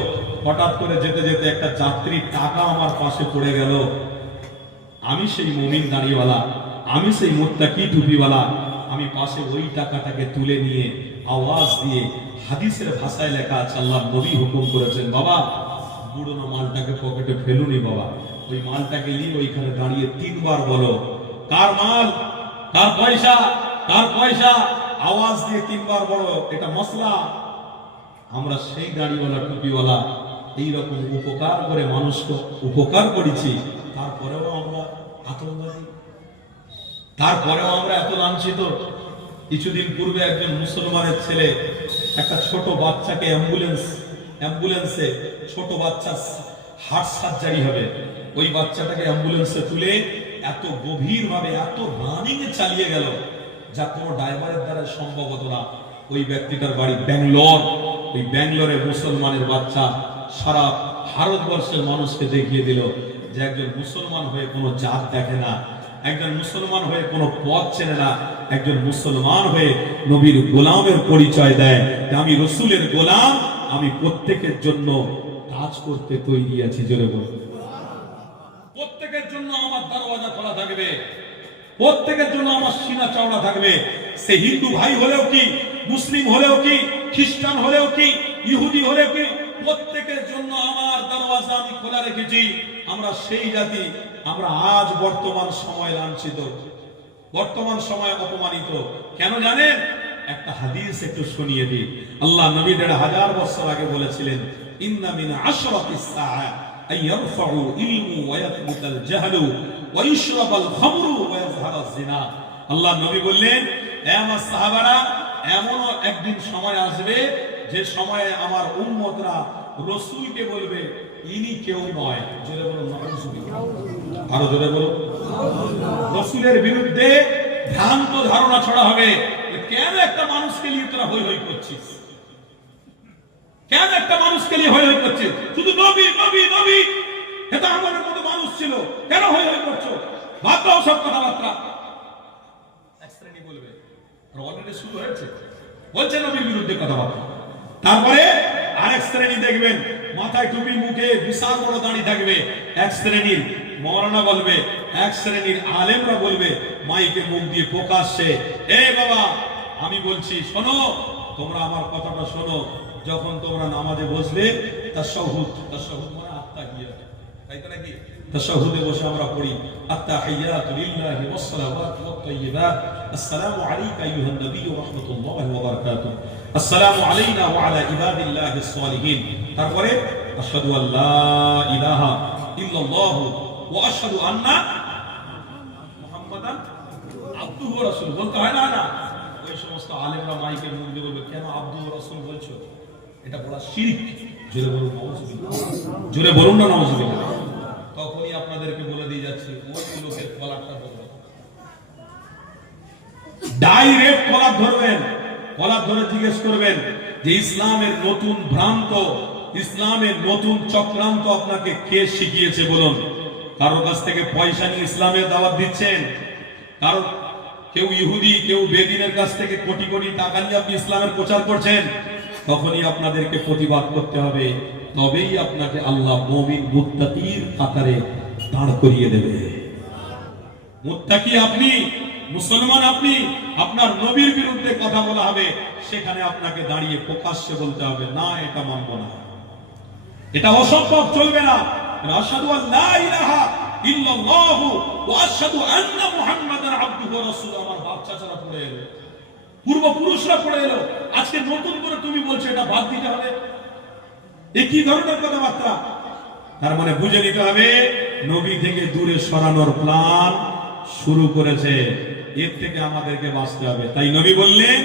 হঠাৎ করে যেতে যেতে একটা যাত্রীর টাকা আমার পাশে পড়ে গেল। আমি সেই মুমিন দাড়িওয়ালা, আমি সেই মুত্তাকি টুপিওয়ালা, আমি পাশে ওই টাকাটাকে তুলে নিয়ে আওয়াজ দিয়ে, হাদিসের ভাষায় লেখা আছে আল্লাহর নবী হুকুম করেছেন, বাবা পুরনো মালটাকে পকেটে ফেলুনি বাবা, ওই মালটাকে নিয়ে ওইখানে দাঁড়িয়ে 3 বার বলো কার মাল, কার পয়সা, কার পয়সা, আওয়াজ দিয়ে 3 বার বলো, এটা মসলা। আমরা সেই দাড়িওয়ালা টুপিওয়ালা এইরকম উপকার করে মানুষকে উপকার করেছি, তারপরেও আমরা আতঙ্কবাদী, তারপরেও আমরা এত লাঞ্ছিত। কিছুদিন পূর্বে একজন মুসলমানের ছেলে একটা ছোট বাচ্চাকে অ্যাম্বুলেন্সে ছোট বাচ্চার হার্ট সার্জারি হবে, ওই বাচ্চাটাকে অ্যাম্বুলেন্সে তুলে এত গভীরভাবে এত রানিং এ চালিয়ে গেল, যা কোনো ড্রাইভারের দ্বারা সম্ভব হতো না। ওই ব্যক্তিটার বাড়ি ব্যাঙ্গালোর, ওই ব্যাঙ্গালোরে মুসলমানের বাচ্চা সারা ভারতবর্ষের মানুষকে দেখিয়ে দিল যে একজন মুসলমান হয়ে কোনো জাত দেখে না, একজন মুসলমান হয়ে কোনো পথ চেনে না, একজন মুসলমান হয়ে নবীর গোলামের পরিচয় দেয় যে আমি রসুলের গোলাম, আমি প্রত্যেকের জন্য কাজ করতে তৈরি আছি। জোরে বল, প্রত্যেকের জন্য আমার দরওয়াজা খোলা থাকবে, প্রত্যেকের জন্য আমার সিনা চওড়া থাকবে। সে হিন্দু ভাই হলেও কি, মুসলিম হলেও কি, খ্রিস্টান হলেও কি, ইহুদি হলেও কি, প্রত্যেকের জন্য আমার দরওয়াজা আমি খোলা রেখেছি। আমরা সেই জাতি, আমরা আজ বর্তমান সময় লাঞ্ছিত, বর্তমান সময় অপমানিত। কেন জানেন? একটা হাদিস একটু শুনিয়ে দিই। আল্লাহ নবী ১৫০০ বছর আগে বলেছিলেন, ইন্না মিন আশরাতিস সাআ আন ইয়ারফাউ ইলমু ওয়া ইয়াথবুতাল জাহলু ওয়া ইশরাবাল খামরু ওয়া ইয়াযহারাজ জিনা। আল্লাহ নবী বললেন, হে আমার সাহাবারা, এমনও একদিন সময় আসবে যে সময়ে আমার উম্মতরা রাসূলকে বলবে ইনি কেউ নয়। জোরে বলুন নাউযুবিল্লাহ। আরো জোরে বলুন। রাসূলের বিরুদ্ধে ভ্রান্ত ধারণা ছড়া হবে। কেন একটা মানুষকে নিয়ে তোরা হই হই করছিস? কেন একটা মানুষকে নিয়ে হই হই করছিস? শুধু নবী নবী নবী, এটা আমাদের মতো মানুষ ছিল, কেন হই হই করছো? বাদ দাও সব কথাবার্তা। এক শ্রেণী বলবে, অলরেডি শুরু হয়েছে, বলছে নবীর বিরুদ্ধে কথাবার্তা। তারপরে আরেক শ্রেণী দেখবেন মাথায় টুপি, মুখে বিশাল বড় দাড়ি থাকবে। এক শ্রেণীর মওলানা বলবে, এক শ্রেণীর আলেমরা বলবে মাইকে মুখ দিয়ে প্রকাশ্যে, এ বাবা আমি বলছি শোনো, তোমরা আমার কথাটা শোনো। যখন তোমরা নামাজে বসলে তাশাহুদ, তাশাহুদ মানে আত্তাহিয়াত, তাই তো নাকি? তাশাহুদে বসে আমরা পড়ি আত্তাহিয়াতু লিল্লাহি ওয়াস সালাওয়াতু ওয়াত তাইয়্যিবাত, আসসালামু আলাইকা আইয়ুহান নবী ওয়া রাহমাতুল্লাহি ওয়া বারাকাতুহু, আসসালামু আলাইনা ওয়া আলা ইবাদিল্লাহিস সালিহিন। তারপরে আশহাদু আল্লা ইলাহা ইল্লাল্লাহু ওয়া আশহাদু আন্না মুহাম্মাদান আবদুহু ওয়া রাসূলুহু বলতে হয় না? না, ওই সমস্ত আলেমরা মাইকে মুখ দিয়ে বলবে, কেন আবদুহু ওয়া রাসূল বলছো? এটা বলা শিরক। জোরে বলুন নাউযুবিল্লাহ। জোরে বলুন না নাউযুবিল্লাহ। তখনই আপনাদেরকে বলে দিয়ে যাচ্ছে, ওই লোকের কলারটা ধরবেন, ডাইরেক্ট কলার ধরবেন। কলার ধরে জিজ্ঞেস করবেন যে ইসলামের নতুন ভ্রান্ত, ইসলামের নতুন চক্রান্ত আপনাকে কে শিখিয়েছে বলুন? কারোর কাছ থেকে পয়সা নিয়ে ইসলামের দাওয়াত দিচ্ছেন? কারো কেউ ইহুদি, কেউ বেদিনের কাছ থেকে কোটি কোটি টাকা নিয়ে আপনি ইসলামের প্রচার করছেন? তখনই আপনাদেরকে প্রতিবাদ করতে হবে, তবেই আপনাকে আল্লাহ মুমিন মুত্তাকির কাতারে দাঁড় করিয়ে দেবে। মুত্তাকি আপনি, মুসলমান আপনি, আপনার নবীর বিরুদ্ধে কথা বলা হবে, সেখানে আপনাকে দাঁড়িয়ে প্রকাশ্যে বলতে হবে, না এটা মানব না, এটা অসম্ভব, চলবে না। আশহাদু আল্লা ইলাহা ইল্লাল্লাহু ওয়া আশহাদু আন্না মুহাম্মাদান আবদুহু ওয়া রাসূলুহু। আমার বাপ চাচারা পড়ে এলো, পূর্বপুরুষরা পড়ে এলো, আজকে নতুন করে তুমি বলছো এটা বাদ দিতে হবে? এ কি ধরনের কথাবার্তা? তার মানে বুঝে নিতে হবে, নবী থেকে দূরে সরানোর প্ল্যান শুরু করেছে। এর থেকে আমাদেরকে বাঁচতে হবে। তাই নবী বললেন,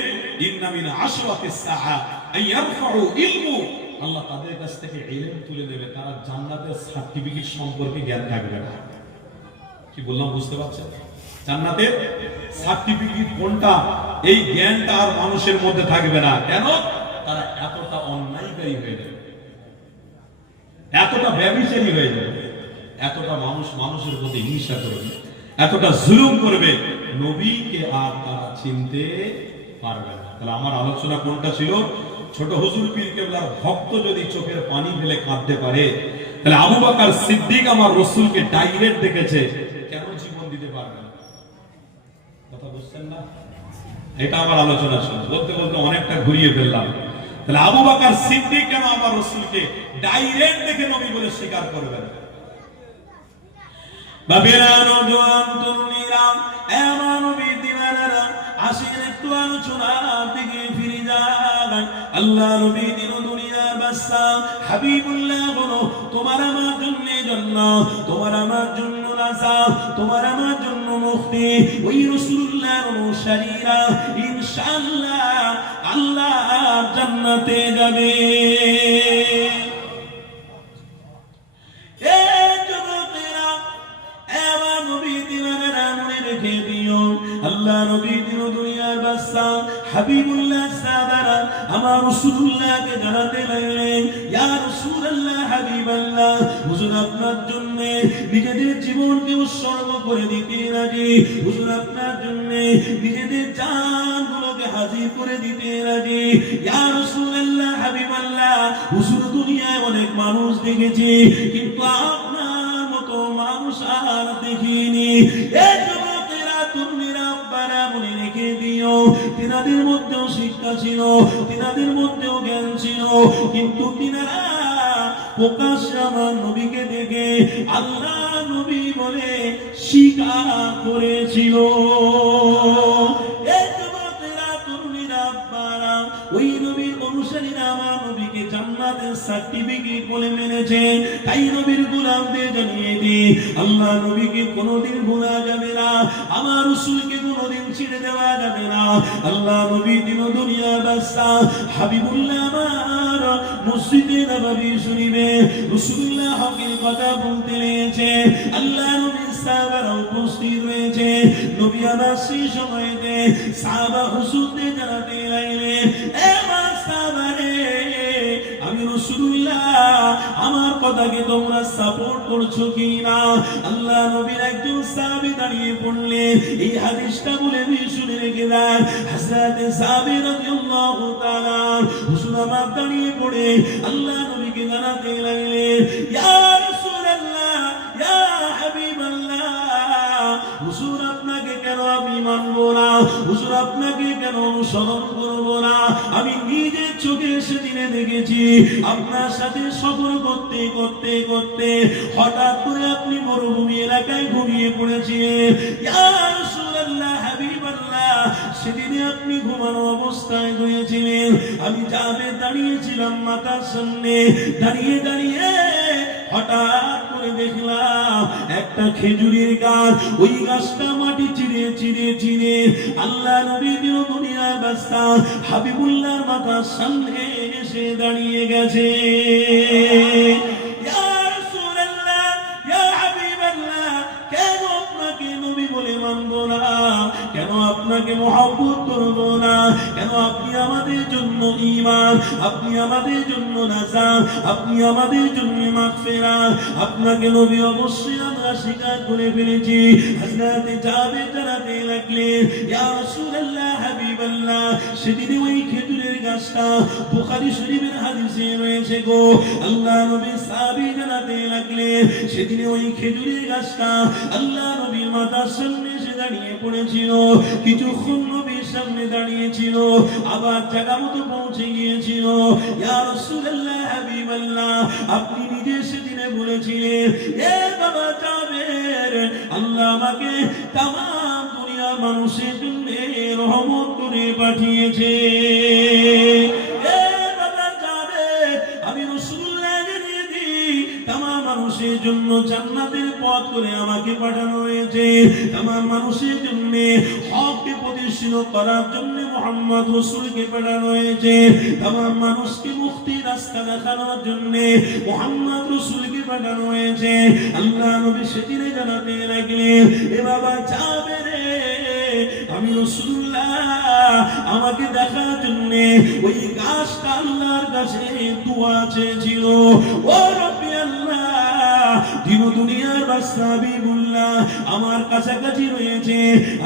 ইন্না মিন আশরাতিস সাআ আন ইয়ারফাউ ইলমু, আল্লাহ তাদের কাছ থেকে ইলম তুলে নেবে, তারা জান্নাতের সার্টিফিকেট সম্পর্কে জ্ঞান থাকবে না। কি বললাম বুঝতে পারছেন? জান্নাতের সার্টিফিকেট কোনটা, এই জ্ঞানটা আর মানুষের মধ্যে থাকবে না। কেন? তারা এতটা অন্যায়কারী হয়ে যাবে, এতটা ব্যভিচারী হয়ে যাবে, এতটা মানুষের প্রতি হিংসা করবে, এতটা জুলুম করবে, নবীকে আর তারা চিনতে পারবে না। তাহলে আমার আলোচনা কোনটা ছিল? ছোট হুজুর পীর কেবলার ভক্ত যদি চোখের পানি ফেলে কাঁদতে পারে, তাহলে আবু বকর সিদ্দিক আমার রাসূলকে ডাইরেক্ট দেখেছে, কেন জীবন দিতে পারবে না? কথা বুঝছেন না? এটা আমার আলোচনা ছিল। বলতে বলতে অনেকটা ঘুরিয়ে ফেললাম। তাহলে আবু বকর সিদ্দিক কেন আমার রাসূলকে ডাইরেক্ট দেখে নবী বলে স্বীকার করবেন? বাবেরা নওজোয়ান তরুণীরা, এমন নবী দিওয়ানারা, আসেন একটু আলোচনার দিকে ফিরে যান। আল্লাহ নবী দিন দুনিয়ার বাদশা হাবিবুল্লাহ বলো, তোমার আমার জন্য জান্নাত, তোমার আমার জন্য নাজাত, তোমার আমার জন্য মুক্তি। ওই রাসূলুল্লাহর অনুসারীরা ইনশাআল্লাহ আল্লাহর জান্নাতে যাবে। আল্লাহ নবী দিন দুনিয়ার বাদশা হাবিবুল্লাহ সাহাবারা আমার রাসূলুল্লাহকে জানাতে লাগলেন, ইয়া রাসূলুল্লাহ হাবিবাল্লাহ, হুজুর আপনার জন্য নিজেদের জীবনকে উৎসর্গ করে দিতে রাজি, হুজুর আপনার জন্য নিজেদের জানগুলোকে হাজির করে দিতে রাজি। ইয়া রাসূলুল্লাহ হাবিবাল্লাহ, হুজুর দুনিয়ায় অনেক মানুষ দেখেছি, কিন্তু আপনার মতো মানুষ আর দেখিনি। মনে রেখে দিও, তিনাদের মধ্যেও শিক্ষা ছিল, তিনাদের মধ্যেও জ্ঞান ছিল, কিন্তু তিনারা প্রকাশ্যে আমার নবীকে দেখে আল্লাহ নবী বলে স্বীকার করেছিল। এই যুবকেরা, তরুণীরা, আব্বারা, ওই নবীর অনুসারীরা আমার নবীকে জান্নাতের সার্টিফিকেট বলে মেনেছে। তাই নবীর গোলামদের জানিয়ে দিই, আল্লাহ নবীকে কোনোদিন ভোলা যাবে না, আমার রাসূলকে কোনোদিন ছেড়ে দেওয়া যাবে না। আল্লাহ নবী দিন দুনিয়ার বাদশা হাবিবুল্লাহ আমার মসজিদে নববী শরীফে রাসূলুল্লাহ হকের কথা বলতে রয়েছে। আল্লাহ নবীর সাহাবারা উপস্থিত রয়েছে। নবী আমার সেই সময়তে সাহাবা হুজুরদের জানাতে লাগলেন, এ আমার সাহাবারে, আমি রাসূলুল্লাহ, আমার কথাকে তোমরা সাপোর্ট করছো কি না? আল্লাহ নবীর একজন সাহাবী দাঁড়িয়ে পড়লেন, এই হাদিসটা বলে শুনে রেখে দেন। হযরত সাহাবী রাদিয়াল্লাহু তাআলা হুজুর আমার দাঁড়িয়ে পড়ে আল্লাহ নবীকে জানাতে লাগলেন, ইয়া রাসূলুল্লাহ, ইয়া হাবিবাল্লাহ, হুজুর আপনাকে কেন আমি মানবো না? হুজুর আপনাকে কেন অনুসরণ করবো না? আমি নিজের চোখে সেদিনে দেখেছি আপনার সাথে সফর করতে করতে করতে হঠাৎ করে আপনি মরুভূমি এলাকায় ঘুমিয়ে পড়েছিলেন। ইয়া রাসূলুল্লাহ, হাবিবাল্লাহ, সেদিনে আপনি ঘুমানো অবস্থায় হয়েছিলেন। আমি যাবে দাঁড়িয়েছিলাম মাথার সামনে, দাঁড়িয়ে দাঁড়িয়ে হঠাৎ করে দেখলাম একটা খেজুরের গাছ, ওই গাছটা মাটি চিরে চিরে চিরে আল্লাহ নবী দিন দুনিয়ার বাদশা হাবিবুল্লাহ মাথার সামনে এসে দাঁড়িয়ে গেছে। ইয়া রাসূলুল্লাহ, ইয়া হাবিবাল্লাহ, কেন আপনাকে নবী বলে মানবো না? কেন আপনাকে মহব্বত করবো না? কেন আপনি আমাদের জন্য ঈমান, আপনি আমাদের জন্য নাজাত, আপনি আমাদের জন্য মাগফিরাত। আপনাকে নবী অবশ্যই আমরা স্বীকার করে ফেলেছি। হযরত জাবের জানাতে লাগলেন, ইয়া রাসূলুল্লাহ, হাবিবাল্লাহ, সেদিনে ওই খেজুরের গাছটা বুখারী শরীফের হাদিসে রয়েছে গো। আল্লাহ নবী সাহাবী জানাতে লাগলেন, সেদিনে ওই খেজুরের গাছটা আল্লাহ নবীর মাথার সামনে এসে দাঁড়িয়ে পড়েছিল। কিছুক্ষণ নবীর সামনে দাঁড়িয়েছিল, আবার জায়গা মতো পৌঁছে গিয়েছিল। ইয়া রাসূলুল্লাহ, হাবিবাল্লাহ, আপনি নিজে সেদিনে বলেছিলেন, এ বাবা জাবের, আল্লাহ আমাকে তামাম দুনিয়ার মানুষের জন্য রহমত করে পাঠিয়েছে। এ বাবা জাবের, আমি রাসূলুল্লাহ জানিয়ে দিই, তামাম মানুষের জন্য জান্নাতের পথ করে আমাকে পাঠানো হয়েছে। তামাম মানুষের জন্য হককে প্রতিষ্ঠিত করার জন্য মুহাম্মদ রাসূলকে পাঠানো হয়েছে। তামাম মানুষকে মুক্তির রাস্তা দেখানোর জন্য মুহাম্মদ রাসূলকে পাঠানো হয়েছে। আল্লাহ নবী সেদিনে জানাতে লাগলেন, এ বাবা যাবে রে, আমি রাসূলুল্লাহ আমাকে দেখার জন্য ওই গাছটা আল্লাহর কাছে দোয়া চেয়েছিল। ও রব্বি আল্লাহ, দিন দুনিয়ার বাদশা হাবিবুল্লাহ আমার কাছাকাছি রয়েছে,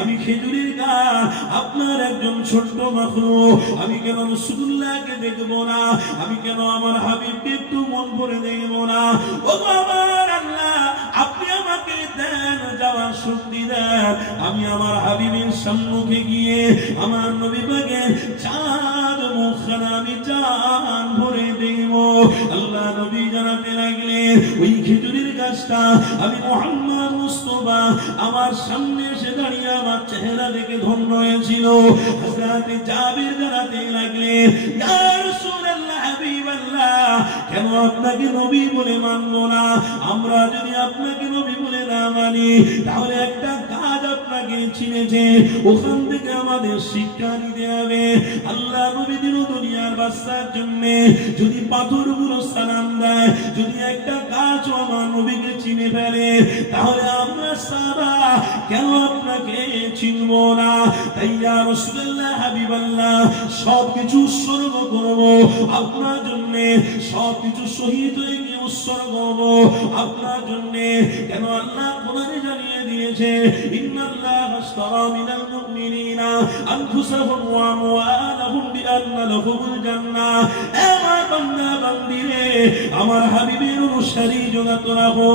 আমি খেজুরের গাছ, আপনার একজন ছোট্ট মাখলুক, আমি কেন রাসূলুল্লাহকে দেখবো না? আমি কেন আমার হাবিবকে একটু মন ভরে দেখবো না? ও আমার আল্লাহ, আপনি আমাকে দেন, যাওয়ার শক্তি দেন, আমি আমার হাবিবের সম্মুখে গিয়ে আমার নবী পাকের চাঁদ মুখখানা আমি জান ভরে দেব। আল্লাহ নবী জানাতে লাগলেন, ওই খেজুরের গাছটা আমি মুহাম্মদ মুস্তাফা আমার সামনে এসে দাঁড়িয়ে আমার চেহারা দেখে ধন্য হয়েছিল। হযরত জাবের জানাতে লাগলেন, ইয়া রাসূলুল্লাহ, হাবিবাল্লাহ, কেন আপনাকে নবী বলে মানবো না? আমরা যদি আপনাকে নবী বলে না মানি, তাহলে একটা কাজ আপনাকে চিনেছে, ওখান থেকে আমাদের শিক্ষা নিতে হবে। আল্লাহ নবী দিন দুনিয়ার বাদশার জন্য যদি পাথরগুলো সালাম দেয়, যদি একটা গাছ আমার নবীকে চিনে ফেলে, তাহলে আমরা সাহাবা কেন আপনাকে চিনবো না? তাই ইয়া রাসূলুল্লাহ, হাবিবাল্লাহ, সবকিছু উৎসর্গ করবো আপনার জন্য, সবকিছু শহীদ হয়ে গিয়ে উৎসর্গ করবো আপনার জন্য। কেন আল্লাহ কোরআনে জানিয়ে দিয়েছে, ইন্নাল্লাহ আশতারা মিনাল মুমিনিনা আনফুসাহুম ওয়া আমওয়ালাহুম বিআন্না লাহুমুল জান্নাহ। আমার বান্দা বান্দিরে, আমার হাবিবের অনুসারী যারা তোরা হো,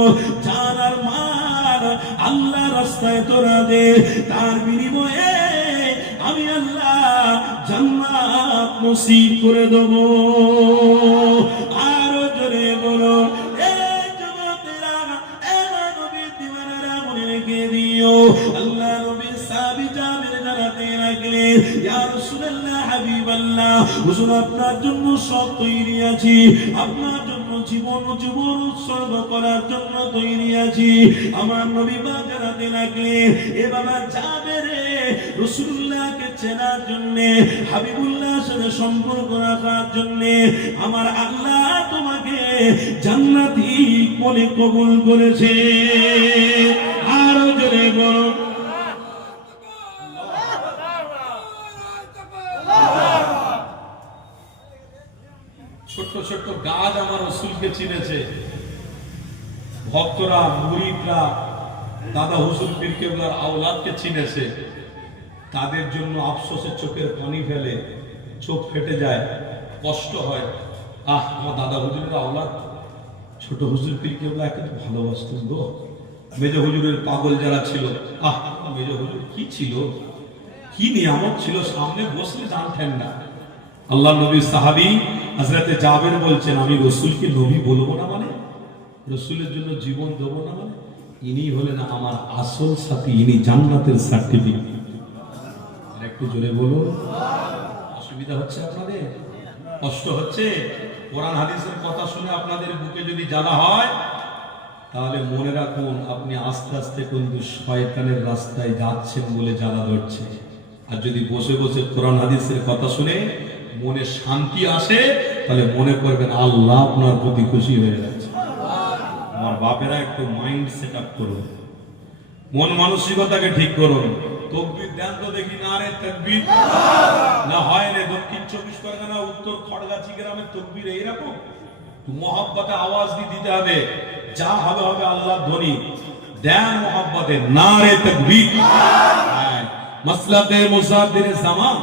জান আর মাল আল্লাহর রাস্তায় তোরা দে, তার বিনিময়ে আমি আল্লাহ জান্নাত নসিব করে দেব। আরো জোরে বলো ইয়া রাসূলুল্লাহ হাবিবাল্লাহ, হুজুর আপনার জন্য সব তৈরি আছি, আপনার জন্য জীবন উৎসর্গ করার জন্য তৈরি আছি। আমার নবী পাক জানাতে লাগলেন, এ বাবা যাবে রে, রাসূলুল্লাহকে চেনার জন্য, হাবিবুল্লাহর সাথে সম্পর্ক রাখার জন্য আমার আল্লাহ তোমাকে জান্নাতি বলে কবুল করেছে। আরো জোরে বলো ছোট্ট ছোট্ট গাছ আমার রসুলকে চিনেছে। ভক্তরা, মুরিদরা দাদা হুজুর পীর কেবলার আওলাদকে চিনেছে। তাদের জন্য আফসোসের চোখের পানি ফেলে, চোখ ফেটে যায়, কষ্ট হয়। আমার দাদা হুজুরের আওলাদ ছোট হুজুর পীর কেবলা কিন্তু ভালোবাসতেন গো। মেজ হুজুরের পাগল যারা ছিল, মেজ হুজুর কি ছিল, কি নিয়ামত ছিল, সামনে বসলে জানতেন না। আল্লাহ নবী সাহাবী হযরতে জাবের বলছেন, আমি রসুলকে নবী বলবো না মানে, রসুলের জন্য জীবন দেবো না মানে, ইনি হলেন আমার আসল সাথী, ইনি জান্নাতের সার্টিফিকেট। আর একটু জোরে বলুন। অসুবিধা হচ্ছে আপনাদের, কষ্ট হচ্ছে? কোরআন হাদিসের কথা শুনে আপনাদের বুকে যদি জ্বালা হয়, তাহলে মনে রাখুন আপনি আস্তে আস্তে কিন্তু শয়তানের রাস্তায় যাচ্ছেন বলে জ্বালা ধরছে। আর যদি বসে বসে কোরআন হাদিসের কথা শুনে মনে শান্তি আসে, তাহলে মনে করবেন আল্লাহ আপনার প্রতি খুশি হয়ে যাচ্ছে। আমার বাপেরা একটু মাইন্ড সেট আপ করুন, মন মানসিকতাকে ঠিক করুন। তকবীর দেন তো দেখি, না রে তাকবীর না হয় রে। দক্ষিণ 24 পরগনা, উত্তর খড়গাছি গ্রামের তকবীর এইরকম মহব্বতে আওয়াজ দিতে হবে। যা হবে হবে আল্লাহর ধ্বনি দেন মহব্বতে, না রে তাকবীর। মাসলাকে মুসাদ্দির জামান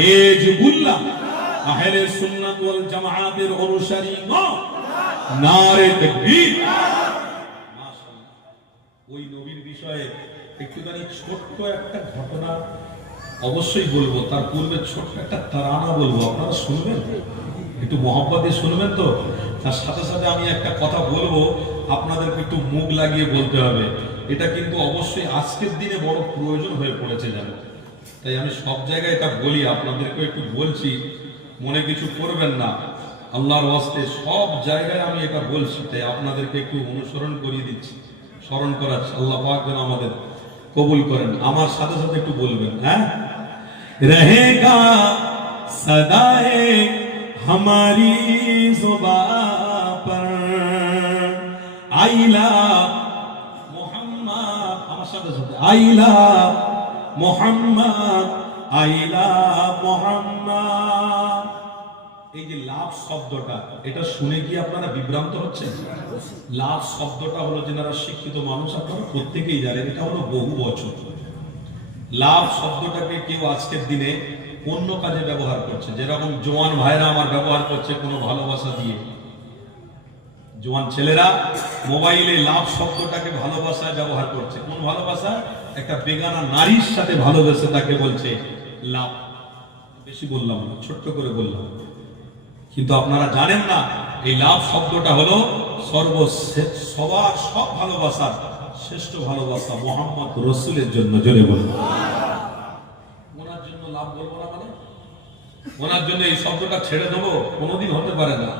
হিজবুল্লাহ আহলে সুন্নাত ওয়াল জামাআতের অনুসারীগণ, নারে তাকবীর। মাশাআল্লাহ। ওই নবীর বিষয়ে একটুখানি ছোট্ট একটা ঘটনা অবশ্যই বলবো, তার পূর্বে ছোট্ট একটা তারানা বলবো, আপনারা শুনবেন? একটু মহব্বত দিয়ে শুনবেন তো? তার সাথে সাথে আমি একটা কথা বলবো, আপনাদেরকে একটু মুখ লাগিয়ে বলতে হবে। এটা কিন্তু অবশ্যই আজকের দিনে বড় প্রয়োজন হয়ে পড়েছে জানো। তাই আমি সব জায়গায় এটা বলি, আপনাদেরকে একটু বলছি, মনে কিছু করবেন না। আল্লাহর ওয়াস্তে সব জায়গায় আমি এটা বলছি, তাই আপনাদেরকে একটু অনুসরণ করিয়ে দিচ্ছি, স্মরণ করাচ্ছি। আল্লাহ পাক যেন আমাদের কবুল করেন। আমার সাথে সাথে একটু বলবেন, হ্যাঁ? রহেগা সদায়ে हमारी जुबान पर आइला मोहम्मद, আমার সাথে সাথে আইলা মোহাম্মদ, আইলা মোহাম্মদ। এই যে লাভ শব্দটা, এটা শুনে কি আপনারা বিভ্রান্ত হচ্ছেন? লাভ শব্দটা হলো, যারা শিক্ষিত মানুষ আপনারা প্রত্যেকেই জানেন, এটা হলো বহু বচন। লাভ শব্দটাকে কেউ আজকের দিনে অন্য কাজে ব্যবহার করছে, যেরকম জওয়ান ভাইরা আমার ব্যবহার করছে কোনো ভালোবাসা দিয়ে। জওয়ান ছেলেরা মোবাইলে লাভ শব্দটাকে ভালোবাসায় ব্যবহার করছে। কোন ভালোবাসা? একটা বেগানা নারীর সাথে ভালোবেসে তাকে বলছে লাভ। বেশি বললাম না, ছোট্ট করে বললাম। কিন্তু আপনারা জানেন না, এই লাভ শব্দটা হলো সবার সব ভালোবাসার শ্রেষ্ঠ ভালোবাসা মোহাম্মদ রসুলের জন্য। জোরে বলুন। ওনার জন্য লাভ বলবো না মানে, ওনার জন্য এই শব্দটা ছেড়ে দেবো? কোনোদিন হতে পারে না।